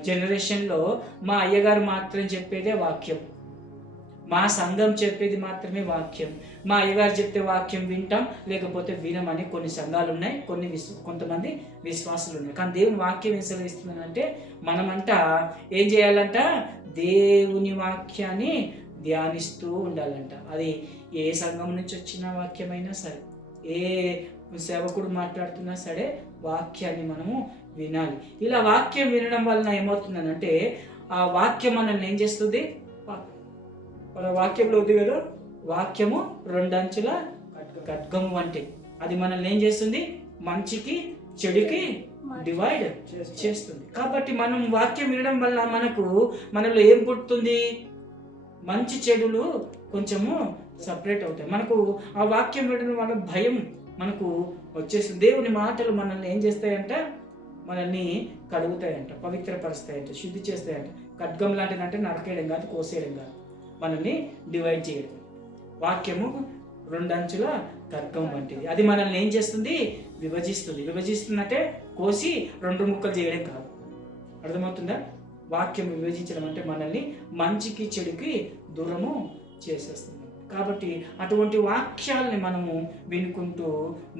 జనరేషన్లో, మా అయ్యగారు మాత్రం చెప్పేదే వాక్యం, మా సంఘం చెప్పేది మాత్రమే వాక్యం, మా అయ్యగారు చెప్తే వాక్యం వింటాం, లేకపోతే వినమని కొన్ని సంఘాలు ఉన్నాయి, కొంతమంది విశ్వాసులు ఉన్నాయి. కానీ దేవుని వాక్యం ఏం సెలవిస్తుందంటే, మనమంతా ఏం చేయాలంట, దేవుని వాక్యాన్ని ధ్యానిస్తూ ఉండాలంట. అది ఏ సంఘం నుంచి వచ్చిన వాక్యమైనా సరే, ఏ సేవకుడు మాట్లాడుతున్నా సరే, వాక్యాన్ని మనము వినాలి. ఇలా వాక్యం వినడం వలన ఏమవుతుందనంటే, ఆ వాక్యం మనల్ని ఏం చేస్తుంది, మన వాక్యంలో ఉంది కదా, వాక్యము 2 అంచుల ఖడ్గము వంటి, అది మనల్ని ఏం చేస్తుంది, మంచికి చెడుకి డివైడ్ చేస్తుంది. కాబట్టి మనం వాక్యం వినడం వల్ల మనలో ఏం పుడుతుంది, మంచి చెడులు కొంచెము సపరేట్ అవుతాయి. మనకు ఆ వాక్యం వినడం వల్ల భయం మనకు వచ్చేస్తుంది. దేవుని మాటలు మనల్ని ఏం చేస్తాయంట, మనల్ని కడుగుతాయంట, పవిత్రపరుస్తాయంట, శుద్ధి చేస్తాయంట. ఖడ్గం లాంటిదంటే నరకేయడం కాదు, కోసేయడం కాదు, మనల్ని డివైడ్ చేయడం. వాక్యము 2 అంచుల ఖడ్గం వంటిది. అది మనల్ని ఏం చేస్తుంది, విభజిస్తుందంటే కోసి 2 ముక్కలు చేయడం కాదు. అర్థమవుతుందా? వాక్యం విభజించడం అంటే మనల్ని మంచికి చెడుకి దూరము చేసేస్తుంది. కాబట్టి అటువంటి వాక్యాలని మనము వినుకుంటూ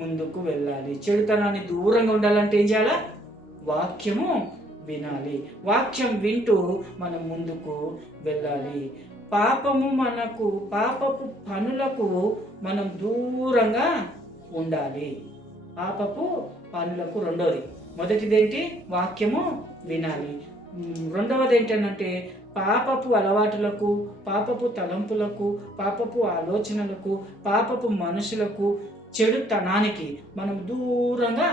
ముందుకు వెళ్ళాలి. చెడుతనాన్ని దూరంగా ఉండాలంటే ఏం చేయాలా, వాక్యము వినాలి. వాక్యం వింటూ మనం ముందుకు వెళ్ళాలి. పాపపు పనులకు మనం దూరంగా ఉండాలి. పాపపు పనులకు రెండోది, మొదటిదేంటి, వాక్యము వినాలి. రెండవది ఏంటంటే, పాపపు అలవాటులకు, పాపపు తలంపులకు, పాపపు ఆలోచనలకు, పాపపు మనుషులకు, చెడుతనానికి మనం దూరంగా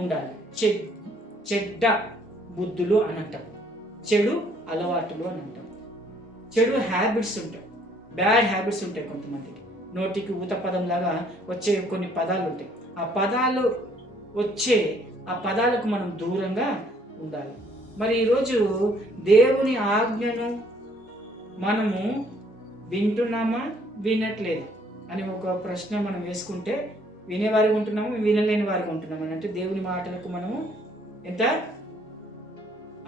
ఉండాలి. చెడ్డ బుద్ధులు అని అంటాం, చెడు అలవాటులు అని అంటాం. చెడు హ్యాబిట్స్ ఉంటాయి, బ్యాడ్ హ్యాబిట్స్ ఉంటాయి. కొంతమందికి నోటికి ఊత పదం లాగా వచ్చే కొన్ని పదాలు ఉంటాయి. ఆ పదాలకు మనం దూరంగా ఉండాలి. మరి ఈరోజు దేవుని ఆజ్ఞను మనము వింటున్నామా, వినట్లేదు అని ఒక ప్రశ్న మనం వేసుకుంటే, వినేవారికి ఉంటున్నాము, వినలేని వారికి ఉంటున్నాము అని అంటే, దేవుని మాటలకు మనము ఎంత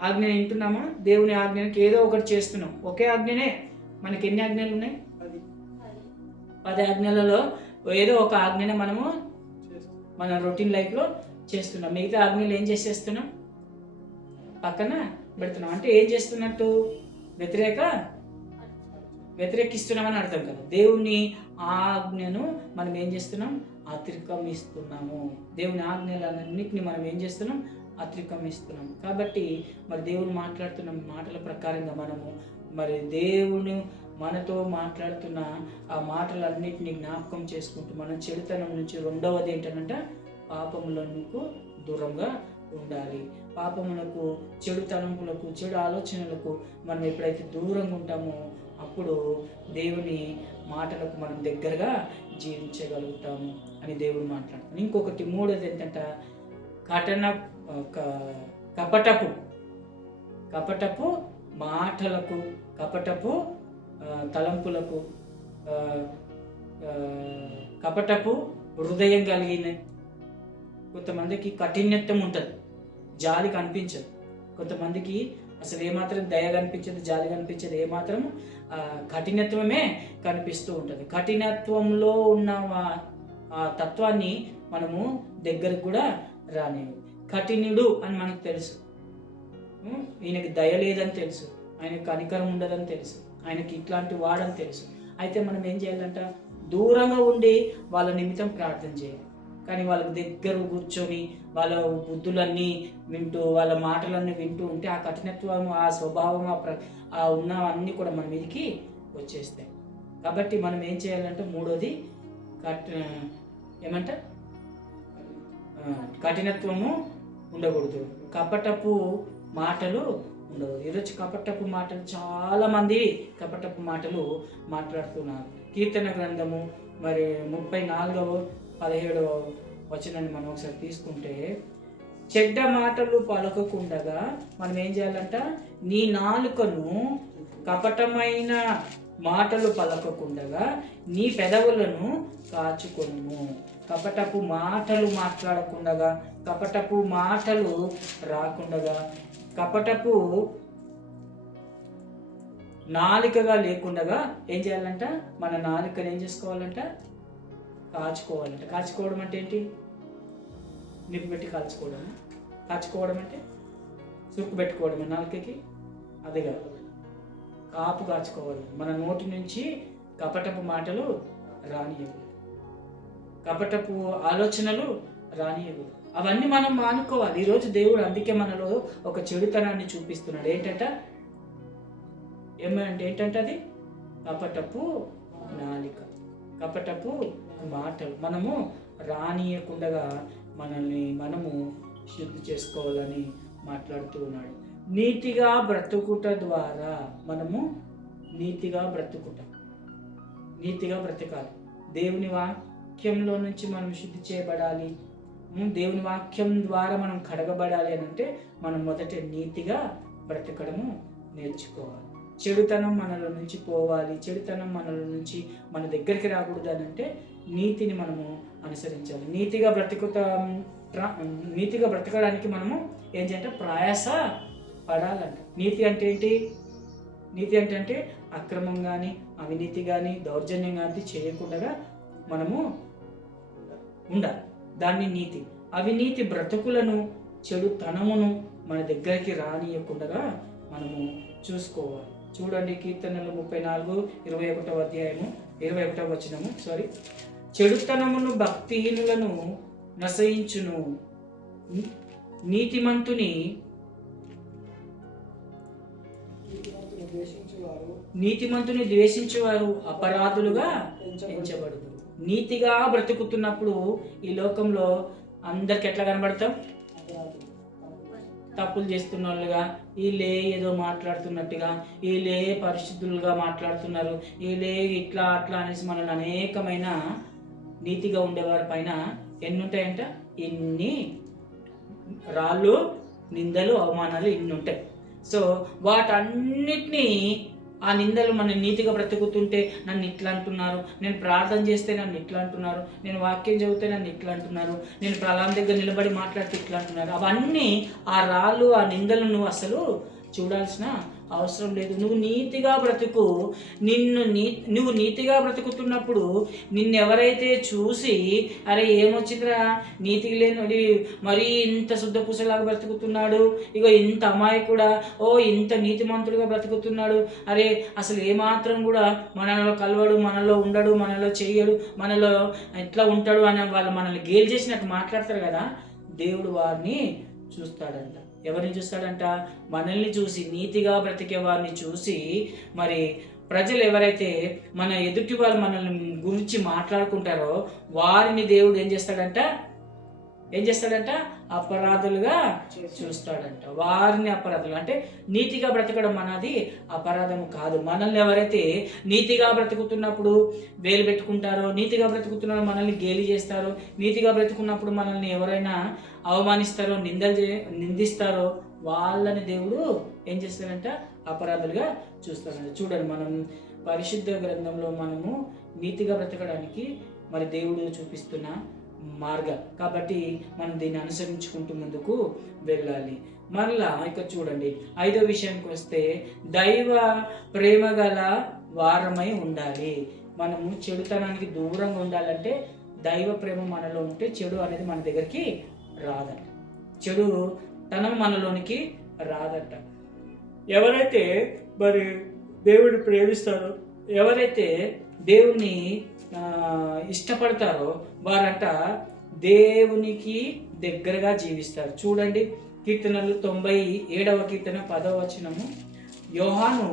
ఆజ్ఞ వింటున్నామా, దేవుని ఆజ్ఞకి ఏదో ఒకటి చేస్తున్నాం. ఒకే ఆజ్ఞనే, మనకి ఎన్ని ఆజ్ఞలు ఉన్నాయి, 10 ఆజ్ఞలలో ఏదో ఒక ఆజ్ఞనే మనము మన రొటీన్ లైఫ్లో చేస్తున్నాం. మిగతా ఆజ్ఞలు ఏం చేసేస్తున్నాం, పక్కన పెడుతున్నాం. అంటే ఏం చేస్తున్నట్టు, వ్యతిరేకిస్తున్నామని అర్థం కదా. దేవుని ఆజ్ఞను మనం ఏం చేస్తున్నాం, అతిక్రమిస్తున్నాము. దేవుని ఆజ్ఞలన్నింటినీ మనం ఏం చేస్తున్నాం, అతిక్రమిస్తున్నాం. కాబట్టి మరి దేవుడు మాట్లాడుతున్న మాటల ప్రకారంగా మనము మరి దేవుని మనతో మాట్లాడుతున్న ఆ మాటలన్నింటినీ జ్ఞాపకం చేసుకుంటూ మనం చెడుతనం నుంచి రెండవది ఏంటంటే పాపములకు దూరంగా ఉండాలి. పాపములకు, చెడు తలంపులకు, చెడు ఆలోచనలకు మనం ఎప్పుడైతే దూరంగా ఉంటామో అప్పుడు దేవుని మాటలకు మనం దగ్గరగా జీవించగలుగుతాము అని దేవుడు మాట్లాడుతాడు. ఇంకొకటి మూడోది ఏంటంటే కపటపు మాటలకు, కపటపు తలంపులకు, కపటపు హృదయం కలిగిన కొంతమందికి కఠినత్వం ఉంటుంది, జాలి కనిపించదు. కొంతమందికి అసలు ఏమాత్రం దయ కనిపించదు, జాలి కనిపించదు, ఏమాత్రం కఠినత్వమే కనిపిస్తూ ఉంటుంది. కఠినత్వంలో ఉన్న ఆ తత్వాన్ని మనము దగ్గరకు కూడా రానివ్వు. కఠినుడు అని మనకు తెలుసు, ఈయనకి దయ లేదని తెలుసు, ఆయనకి కనికరం ఉండదని తెలుసు, ఆయనకి ఇట్లాంటి వాడని తెలుసు. అయితే మనం ఏం చేయాలంట, దూరంగా ఉండి వాళ్ళ నిమిత్తం ప్రార్థన చేయాలి. కానీ వాళ్ళకి దగ్గర కూర్చొని వాళ్ళ బుద్ధులన్నీ వింటూ, వాళ్ళ మాటలన్నీ వింటూ ఉంటే ఆ కఠినత్వం, ఆ స్వభావం, ఆ ఉన్నవన్నీ కూడా మన మీదకి వచ్చేస్తాయి. కాబట్టి మనం ఏం చేయాలంటే మూడోది కఠినత్వము ఉండకూడదు, కపటపు మాటలు ఉండవు. ఈరోజు కపటపు మాటలు, చాలామంది కపటపు మాటలు మాట్లాడుతున్నారు. కీర్తన గ్రంథము మరి 34:17 వచనాన్ని మనం ఒకసారి తీసుకుంటే, చెడ్డ మాటలు పలకకుండగా మనం ఏం చేయాలంట, నీ నాలుకను కపటమైన మాటలు పలకకుండగా నీ పెదవులను కాచుకొనుము. కపటపు మాటలు మాట్లాడకుండగా, కపటపు మాటలు రాకుండగా, కపటపు నాలికగా లేకుండగా ఏం చేయాలంట, మన నాలికను ఏం చేసుకోవాలంట, కాచుకోవాలంట. కాచుకోవడం అంటే ఏంటి? నిప్పు పెట్టి కాల్చుకోవడం. కాచుకోవడం అంటే సుక్కు పెట్టుకోవడమే నాలుకకి, అది కాదు. కాపు కాచుకోవాలి. మన నోటి నుంచి కపటపు మాటలు రానియవు, కపటపు ఆలోచనలు రానియవు. అవన్నీ మనం మానుకోవాలి. ఈరోజు దేవుడు అందుకే మనలో ఒక చెడుతనాన్ని చూపిస్తున్నాడు. ఏంటంటే అది కపటపు నాలిక, కపటపు మాటలు. మనము రానియకుండగా మనము శుద్ధి చేసుకోవాలని మాట్లాడుతూ ఉన్నాడు. నీతిగా బ్రతుకుట ద్వారా మనము నీతిగా బ్రతకాలి. దేవుని వాక్యంలో నుంచి మనం శుద్ధి చేయబడాలి. దేవుని వాక్యం ద్వారా మనం కడగబడాలి అని అంటే మనం మొదట నీతిగా బ్రతకడము నేర్చుకోవాలి. చెడుతనం మనలో నుంచి పోవాలి, చెడుతనం మనలో నుంచి మన దగ్గరికి రాకూడదు అని అంటే నీతిని మనము అనుసరించాలి. నీతిగా బ్రతకడానికి మనము ఏం చేయాలంటే ప్రయాస పడాలంట. నీతి అంటే ఏంటి? నీతి అంటే అక్రమం కానీ, అవినీతి కానీ, దౌర్జన్యం కానీ చేయకుండా మనము ఉండాలి. దాన్ని నీతి. అవినీతి బ్రతుకులను, చెడుతనమును మన దగ్గరికి రానియకుండా మనము చూసుకోవాలి. చూడండి, కీర్తనలు 34:21 అధ్యాయము 21వ వచనము. చెడుతనమును భక్తిహీనులను నశయించును, నీతిమంతుని ద్వేషించువారు అపరాధులుగా ఎంచబడదు. నీతిగా బ్రతుకుతున్నప్పుడు ఈ లోకంలో అందరికి ఎట్లా కనబడతాం? తప్పులు చేస్తున్న వాళ్ళుగా, వీళ్ళే ఏదో మాట్లాడుతున్నట్టుగా, వీళ్ళే పరిశుద్ధులుగా మాట్లాడుతున్నారు, వీళ్ళే ఇట్లా అట్లా అనేసి మనల్ని అనేకమైన నీతిగా ఉండేవారి పైన ఎన్ని ఉంటాయంట? ఇన్ని రాళ్ళు, నిందలు, అవమానాలు ఇన్ని ఉంటాయి. సో వాటన్నిటినీ, ఆ నిందలు, మన నీతిగా బ్రతుకుతుంటే నన్ను ఇట్లా అంటున్నారు, నేను ప్రార్థన చేస్తే నన్ను ఇట్లా అంటున్నారు, నేను వాక్యం చదివితే నన్ను ఇట్లా అంటున్నారు, నేను ప్రలాం దగ్గర నిలబడి మాట్లాడితే ఇట్లా అంటున్నారు. అవన్నీ, ఆ రాళ్ళు, ఆ నిందలు నువ్వు అసలు చూడాల్సిన అవసరం లేదు. నువ్వు నీతిగా బ్రతుకు. నువ్వు నీతిగా బ్రతుకుతున్నప్పుడు నిన్నెవరైతే చూసి అరే ఏమొచ్చిందిరా, నీతికి లేని మరీ ఇంత శుద్ధపూసలాగా బ్రతుకుతున్నాడు, ఇగో ఇంత అమాయకుడా, ఓ ఇంత నీతిమంతుడిగా బ్రతుకుతున్నాడు, అరే అసలు ఏమాత్రం కూడా మనలో కలవడు, మనలో ఉండడు, మనలో చెయ్యడు, మనలో ఎట్లా ఉంటాడు అని వాళ్ళు మనల్ని గేలు చేసినట్టు మాట్లాడతారు కదా, దేవుడు వారిని చూస్తాడంట. ఎవరిని చూస్తాడంట? మనల్ని చూసి, నీతిగా బ్రతికే వారిని చూసి. మరి ప్రజలు ఎవరైతే మన ఎదుటి వాళ్ళు మనల్ని గురించి మాట్లాడుకుంటారో వారిని దేవుడు ఏం చేస్తాడంట? ఏం చేస్తాడంట? అపరాధులుగా చూస్తాడంట. వారిని అపరాధులు అంటే నీతిగా బ్రతకడం అన్నది అపరాధం కాదు. మనల్ని ఎవరైతే నీతిగా బ్రతుకుతున్నప్పుడు వేలు పెట్టుకుంటారో, నీతిగా బ్రతుకుతున్నారో మనల్ని గేలి చేస్తారో, నీతిగా బ్రతుకున్నప్పుడు మనల్ని ఎవరైనా అవమానిస్తారో, నిందిస్తారో వాళ్ళని దేవుడు ఏం చేస్తాడంట? అపరాధులుగా చూస్తాడంట. చూడండి, మనం పరిశుద్ధ గ్రంథంలో మనము నీతిగా బ్రతకడానికి మరి దేవుడు చూపిస్తున్న మార్గం కాబట్టి మనం దీన్ని అనుసరించుకుంటూ ముందుకు వెళ్ళాలి. మరలా ఇక చూడండి, 5వ విషయానికి వస్తే దైవ ప్రేమ గల వారమై ఉండాలి. మనము చెడుతనానికి దూరంగా ఉండాలంటే దైవ ప్రేమ మనలో ఉంటే చెడు అనేది మన దగ్గరికి రాదంట. చెడు తనం మనలోనికి రాదంట. ఎవరైతే మరి దేవుడిని ప్రేమిస్తారో, ఎవరైతే దేవుణ్ణి ఇష్టపడతారో వారంట దేవునికి దగ్గరగా జీవిస్తారు. చూడండి, కీర్తనలు 97వ కీర్తన 10వ వచనము, యోహాను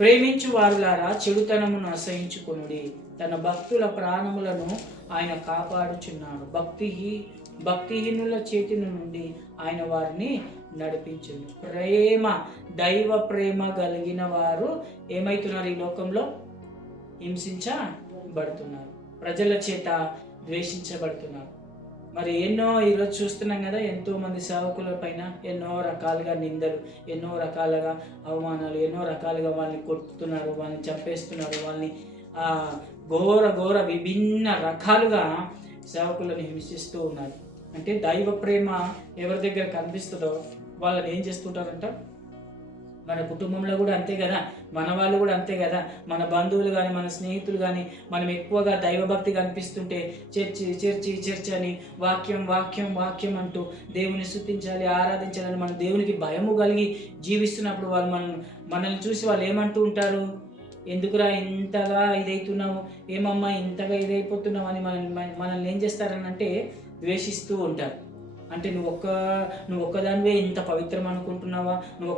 ప్రేమించు వారులారా చెడుతనమును అసహించుకొనుడి, తన భక్తుల ప్రాణములను ఆయన కాపాడుచున్నాడు, భక్తిహీనుల చేతి నుండి ఆయన వారిని నడిపించును. ప్రేమ, దైవ ప్రేమ కలిగిన వారు ఏమైతున్నారు? ఈ లోకంలో హింసించబడుతున్నారు, ప్రజల చేత ద్వేషించబడుతున్నారు. మరి ఎన్నో ఈరోజు చూస్తున్నాం కదా, ఎంతో మంది సేవకుల పైన ఎన్నో రకాలుగా నిందలు, ఎన్నో రకాలుగా అవమానాలు, ఎన్నో రకాలుగా వాళ్ళని కొడుతున్నారు, వాళ్ళని చంపేస్తున్నారు, వాళ్ళని ఘోర విభిన్న రకాలుగా సేవకులను హింసిస్తూ ఉన్నారు. అంటే దైవ ప్రేమ ఎవరి దగ్గర కనిపిస్తుందో వాళ్ళని ఏం చేస్తుంటారంట? మన కుటుంబంలో కూడా అంతే కదా, మన వాళ్ళు కూడా అంతే కదా, మన బంధువులు కానీ మన స్నేహితులు కానీ మనం ఎక్కువగా దైవభక్తి కనిపిస్తుంటే చర్చి అని వాక్యం అంటూ దేవుని స్తుతించాలి, ఆరాధించాలని మన దేవునికి భయము కలిగి జీవిస్తున్నప్పుడు వాళ్ళు మనల్ని చూసి వాళ్ళు ఏమంటూ ఉంటారు? ఎందుకురా ఇంతగా ఇదైతున్నావు, ఏమమ్మా ఇంతగా ఇదైపోతున్నావు అని మనల్ని ఏం చేస్తారని అంటే ద్వేషిస్తూ ఉంటారు. అంటే నువ్వు ఒక్కదానివే ఇంత పవిత్రం అనుకుంటున్నావా, నువ్వు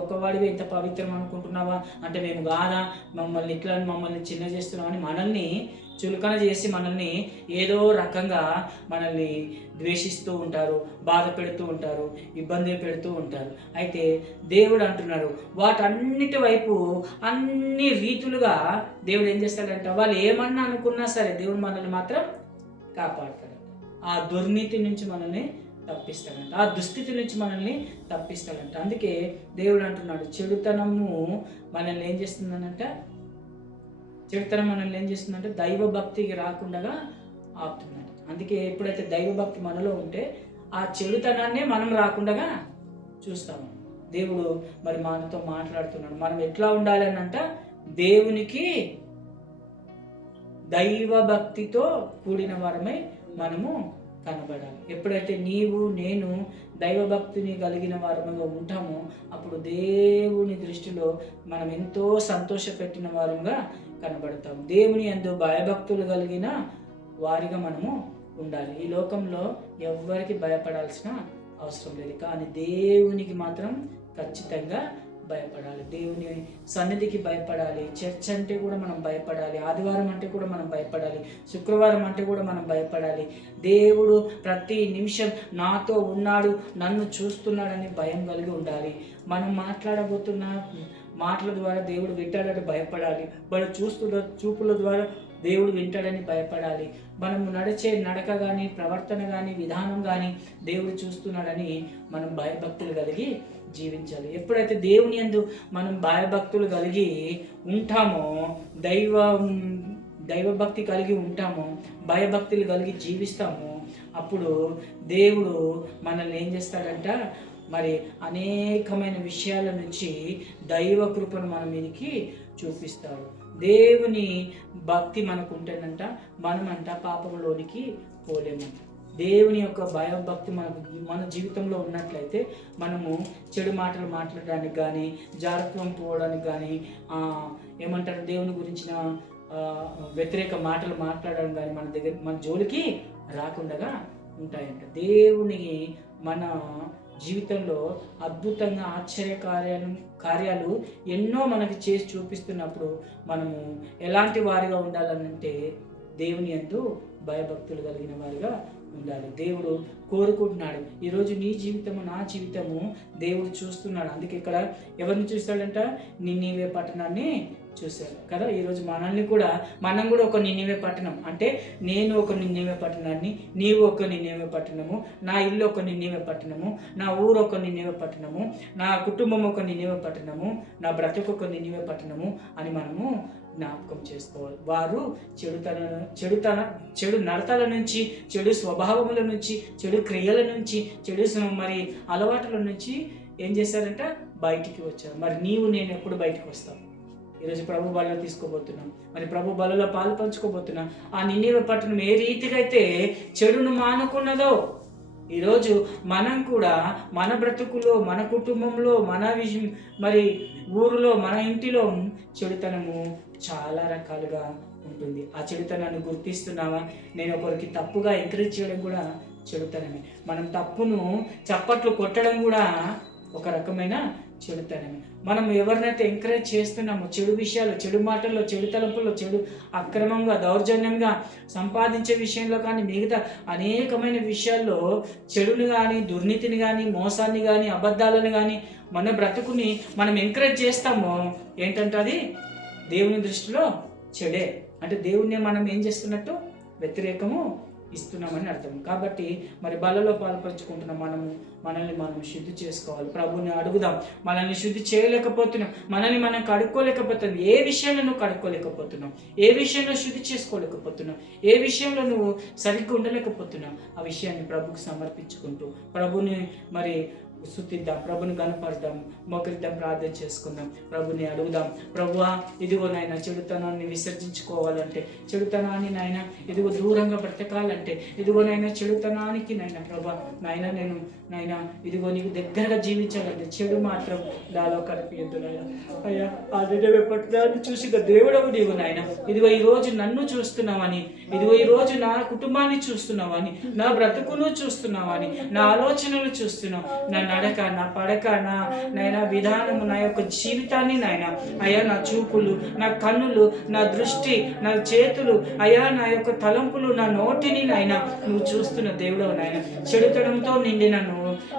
ఒక్కవాడివే ఇంత పవిత్రం అనుకుంటున్నావా, అంటే మేము కాదా, మమ్మల్ని చిన్న చేస్తున్నామని మనల్ని చులకన చేసి మనల్ని ఏదో రకంగా మనల్ని ద్వేషిస్తూ ఉంటారు, బాధ పెడుతూ ఉంటారు, ఇబ్బంది పెడుతూ ఉంటారు. అయితే దేవుడు అంటున్నాడు, వాటన్నిటి వైపు అన్ని రీతులుగా దేవుడు ఏం చేస్తాడంట? వాళ్ళు ఏమన్నా అనుకున్నా సరే దేవుడు మనల్ని మాత్రం కాపాడతాడు. ఆ దుర్నీతి నుంచి మనల్ని తప్పిస్తాడంట, ఆ దుస్థితి నుంచి మనల్ని తప్పిస్తాడంట. అందుకే దేవుడు అంటున్నాడు, చెడుతనము మనల్ని ఏం చేస్తుందనంట? చెడుతనం మనల్ని ఏం చేస్తుందంటే దైవ భక్తికి రాకుండా ఆపుతుందంట. అందుకే ఎప్పుడైతే దైవభక్తి మనలో ఉంటే ఆ చెడుతనాన్నే మనం రాకుండా చూస్తాము. దేవుడు మరి మనతో మాట్లాడుతున్నాడు. మనం ఎట్లా ఉండాలి అని అంట? దేవునికి దైవభక్తితో కూడిన వారమై మనము కనబడాలి. ఎప్పుడైతే నీవు నేను దైవభక్తిని కలిగిన వారముగా ఉంటామో అప్పుడు దేవుని దృష్టిలో మనం ఎంతో సంతోషపెట్టిన వారంగా కనబడతాం. దేవుని యందు భయభక్తులు కలిగిన వారిగా మనము ఉండాలి. ఈ లోకంలో ఎవ్వరికి భయపడాల్సిన అవసరం లేదు, కానీ దేవునికి మాత్రం ఖచ్చితంగా భయపడాలి. దేవుని సన్నిధికి భయపడాలి. చర్చ్ అంటే కూడా మనం భయపడాలి. ఆదివారం అంటే కూడా మనం భయపడాలి. శుక్రవారం అంటే కూడా మనం భయపడాలి. దేవుడు ప్రతి నిమిషం నాతో ఉన్నాడు, నన్ను చూస్తున్నాడని భయం కలిగి ఉండాలి. మనం మాట్లాడబోతున్న మాటల ద్వారా దేవుడు వింటాడని భయపడాలి. మనం చూస్తున్న చూపుల ద్వారా దేవుడు వింటాడని భయపడాలి. మనము నడిచే నడక కానీ, ప్రవర్తన కానీ, విధానం కానీ దేవుడు చూస్తున్నాడని మనం భయభక్తులు కలిగి జీవించాలి. ఎప్పుడైతే దేవుని యందు మనం భయభక్తులు కలిగి ఉంటామో, దైవభక్తి కలిగి ఉంటామో, భయభక్తులు కలిగి జీవిస్తామో, అప్పుడు దేవుడు మనల్ని ఏం చేస్తాడంట? మరి అనేకమైన విషయాల నుంచి దైవ కృపను మన మీదకి చూపిస్తాడు. దేవుని భక్తి మనకు ఉంటేనంట మనమంట పాపంలోనికి పోలేమంట. దేవుని యొక్క భయభక్తి మన జీవితంలో ఉన్నట్లయితే మనము చెడు మాటలు మాట్లాడడానికి కానీ, జాగ్రత్తం పోవడానికి కానీ, ఏమంటారు దేవుని గురించిన వ్యతిరేక మాటలు మాట్లాడడం కానీ మన జోలికి రాకుండా ఉంటాయంట. దేవుని మన జీవితంలో అద్భుతంగా ఆశ్చర్య కార్యాలు ఎన్నో మనకి చేసి చూపిస్తున్నప్పుడు మనము ఎలాంటి వారిగా ఉండాలనంటే దేవుని యందు భయభక్తులు కలిగిన వారిగా ఉండాలి. దేవుడు కోరుకుంటున్నాడు. ఈరోజు నీ జీవితము, నా జీవితము దేవుడు చూస్తున్నాడు. అందుకే ఇక్కడ ఎవరిని చూస్తాడంట? నిన్నీవే పట్టణాన్ని చూశారు కదా. ఈరోజు మనం కూడా ఒక నిన్నీవే పట్టణం. అంటే నేను ఒక నిన్నీవే పట్టణాన్ని, నీవు ఒక నిన్నీవే పట్టణము, నా ఇల్లు ఒక నిన్నీవే పట్టణము, నా ఊరు ఒక నిన్నీవే పట్టణము, నా కుటుంబం ఒక నిన్నీవే పట్టణము, నా బ్రతుకు ఒక నిన్నీవే పట్టణము అని మనము జ్ఞాపకం చేసుకోవాలి. వారు చెడు నడతల నుంచి, చెడు స్వభావముల నుంచి, చెడు క్రియల నుంచి, చెడు మరి అలవాట్ల నుంచి ఏం చేశారంట? బయటికి వచ్చారు. మరి నీవు నేను ఎప్పుడు బయటికి వస్తాం? ఈరోజు ప్రభు బలలో తీసుకోబోతున్నాం, మరి ప్రభు బలలో పాలు పంచుకోబోతున్నాం. ఆ నిన్నీవే పట్టణం ఏ రీతిగా అయితే చెడును మానుకున్నదో, ఈరోజు మనం కూడా మన బ్రతుకులో, మన కుటుంబంలో, మరి ఊరిలో, మన ఇంటిలో చెడుతనము చాలా రకాలుగా ఉంటుంది. ఆ చెడుతనాన్ని గుర్తిస్తున్నావా? నేను ఒకరికి తప్పుగా ఎంకరేజ్ చేయడం కూడా చెడుతనమే. మనం తప్పును చప్పట్లు కొట్టడం కూడా ఒక రకమైన చెడుతనమే. మనం ఎవరినైతే ఎంకరేజ్ చేస్తున్నామో చెడు విషయాలు, చెడు మాటల్లో, చెడు తలంపుల్లో, చెడు అక్రమంగా, దౌర్జన్యంగా సంపాదించే విషయంలో కానీ, మిగతా అనేకమైన విషయాల్లో చెడుని కానీ, దుర్నీతిని కానీ, మోసాన్ని కానీ, అబద్ధాలను కానీ, మన బ్రతుకుని మనం ఎంకరేజ్ చేస్తామో ఏంటంటే అది దేవుని దృష్టిలో చెడే. అంటే దేవుణ్ణి మనం ఏం చేస్తున్నట్టు? వ్యతిరేకము ఇస్తున్నామని అర్థం. కాబట్టి మరి బలలో పాల్పంచుకుంటున్న మనల్ని మనం శుద్ధి చేసుకోవాలి. ప్రభుని అడుగుదాం. మనల్ని శుద్ధి చేయలేకపోతున్నాం, మనల్ని మనం కడుక్కోలేకపోతున్నాం. ఏ విషయంలో నువ్వు కడుక్కోలేకపోతున్నావు? ఏ విషయంలో శుద్ధి చేసుకోలేకపోతున్నావు? ఏ విషయంలో నువ్వు సరిగ్గా ఉండలేకపోతున్నావు? ఆ విషయాన్ని ప్రభుకు సమర్పించుకుంటూ ప్రభుని మరి స్తుతిద్దాం, ప్రభుని కనపడదాం, మోకరిద్దాం, ప్రార్థన చేసుకుందాం, ప్రభుని అడుగుదాం. ప్రభువా, ఇదిగో నాయన చెడుతనాన్ని విసర్జించుకోవాలంటే, చెడుతనాన్ని నాయన ఇదిగో దూరంగా బ్రతకాలంటే, ఇదిగో నాయన చెడుతనానికి నాయన ప్రభా నాయన నేను నాయన ఇదిగో నీకు దగ్గరగా జీవించాలంటే చెడు మాత్రం నాలో కనిపించదు నాయన. అయ్యా, ఆ నిన్నీవే పట్టణాన్ని చూసిన దేవుడవు నీవు నాయన. ఇదిగో ఈరోజు నన్ను చూస్తున్నావని, ఇదిగో ఈరోజు నా కుటుంబాన్ని చూస్తున్నావని, నా బ్రతుకును చూస్తున్నావని, నా ఆలోచనలు చూస్తున్నావు, నా నడక, నా పడక, నాయన విధానము, నా యొక్క జీవితాన్ని నాయన అయ్యా, నా చూపులు, నా కన్నులు, నా దృష్టి, నా చేతులు, అయ్యా నా యొక్క తలంపులు, నా నోటిని నాయన నువ్వు చూస్తున్న దేవుడవు నాయన. చెడుతనంతో నిండిన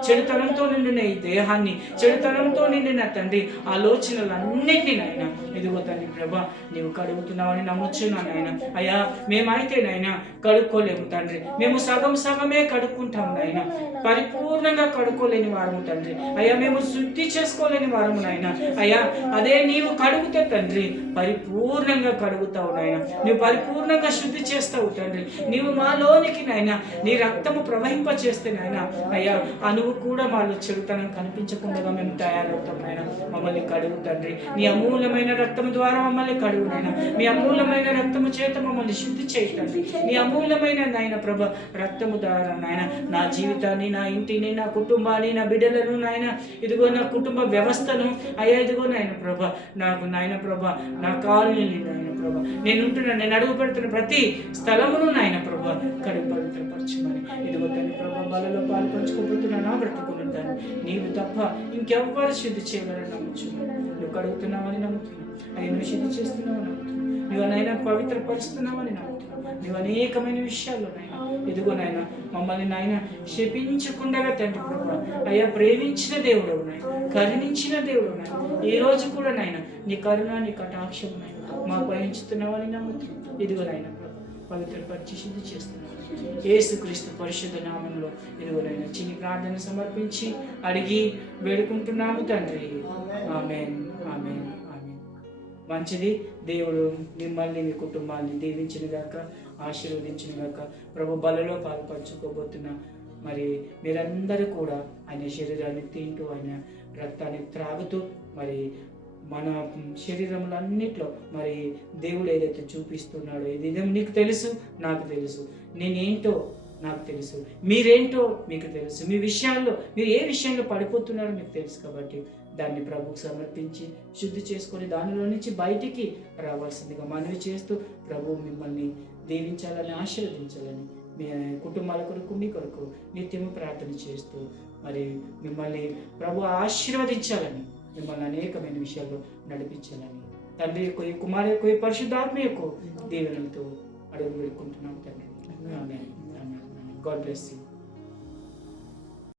చెడుతనంతో నిండిన ఈ దేహాన్ని, చెడుతనంతో నిండిన తండ్రి ఆలోచనలన్నింటినీ నాయన ఇదిగో తండ్రి ప్రభా నీవు కడుగుతున్నావని నమ్ముచున్నాను నాయన. అయ్యా, మేమైతే నాయన కడుక్కోలేము తండ్రి, మేము సగమే కడుక్కుంటాము నాయన, పరిపూర్ణంగా కడుక్కోలేని వారము తండ్రి. అయ్యా, మేము శుద్ధి చేసుకోలేని వారము నాయన. అయ్యా, అదే నీవు కడుగుతే తండ్రి పరిపూర్ణంగా కడుగుతావు నాయన, నీవు పరిపూర్ణంగా శుద్ధి చేస్తావు తండ్రి. నీవు మాలోనికి నాయన నీ రక్తము ప్రవహింప చేస్తే నాయన అయ్యా అనువు కూడా మాలో చెడుతనం కనిపించకుండా మేము తయారవుతాం నాయన. మమ్మల్ని కడుగు తండ్రి, నీ అమూల్యమైన రక్తము ద్వారా మమ్మల్ని కడుగు నాయన. మీ అమూల్యమైన రక్తము చేత మమ్మల్ని శుద్ధి చేయండి. నీ అమూల్యమైన నాయన ప్రభ రక్తము ద్వారా నాయన నా జీవితాన్ని, నా ఇంటిని, నా కుటుంబాన్ని, నా బిడ్డలను నాయన ఇదిగో నా కుటుంబ వ్యవస్థను అయ్యా ఇదిగో నాయన ప్రభ నాకు నాయన ప్రభ నా కాలనీని నాయన ప్రభ నేను అడుగు పెడుతున్న ప్రతి స్థలమును నాయన ప్రభ కడుగు పవిత్రపరచమని ఇదిగో తండ్రి ప్రభ బలలో పాలు పంచుకోబోతున్నా నా బ్రతుకును తండ్రి. నీవు తప్ప ఇంకెవ్వరు శుద్ధి చేయగలని నమ్ముచున్నాను. నువ్వు కడుగుతున్నావని నమ్ముతున్నావు, అవి నువ్వు శుద్ధి చేస్తున్నావని నమ్ముతున్నావు, నువ్వు నైనా పవిత్రపరుస్తున్నావని నమ్ముతున్నావు. నువ్వు అనేకమైన విషయాల్లో నాయన ఇదిగో నాయన మమ్మల్ని నాయన శపించకుండా తండ్రి ప్రభా అయ్యా ప్రేమించిన దేవుడు నాయన, కరుణించిన దేవుడు నాయన. ఈ రోజు కూడా నాయన నీ కరుణ, నీ కటాక్షం నాయన మాకు వహించుతున్నావని నమ్ముతున్నావు. ఇదిగో నాయన పవిత్రపరిచి శుద్ధి చేస్తున్నావు. యేసుక్రీస్తు పరిశుద్ధ నామంలో ఇదిగోనైనా చిన్ని ప్రార్థన సమర్పించి అడిగి వేడుకుంటున్నాము తండ్రి. ఆమేన్, ఆమేన్, ఆమేన్. మంచిది. దేవుడు మిమ్మల్ని, మీ కుటుంబాన్ని దీవించిన గాక, ఆశీర్వదించిన గాక. ప్రభు బలలో పాల్పంచుకోబోతున్న మరి మీరందరూ కూడా ఆయన శరీరాన్ని తింటూ, ఆయన రక్తాన్ని త్రాగుతూ మరి మన శరీరంలో అన్నిట్లో మరి దేవుడు ఏదైతే చూపిస్తున్నాడో ఇదేమో నీకు తెలుసు, నాకు తెలుసు, నేనేంటో నాకు తెలుసు, మీరేంటో మీకు తెలుసు, మీ విషయాల్లో మీరు ఏ విషయంలో పడిపోతున్నారో మీకు తెలుసు. కాబట్టి దాన్ని ప్రభుకు సమర్పించి శుద్ధి చేసుకొని దానిలో నుంచి బయటికి రావాల్సిందిగా మనవి చేస్తూ ప్రభు మిమ్మల్ని దీవించాలని, ఆశీర్వదించాలని మీ కుటుంబాల కొరకు మీ కొరకు నిత్యము ప్రార్థన చేస్తూ మరి మిమ్మల్ని ప్రభు ఆశీర్వదించాలని, మిమ్మల్ని అనేకమైన విషయాల్లో నడిపించాలని తండ్రి యొక్క ఈ కుమారు యొక్క ఈ పరిశుద్ధాత్మ యొక్క దీవెనలతో అడుగు పెట్టుకుంటున్నాం తండ్రి. Amen. Amen. God bless you.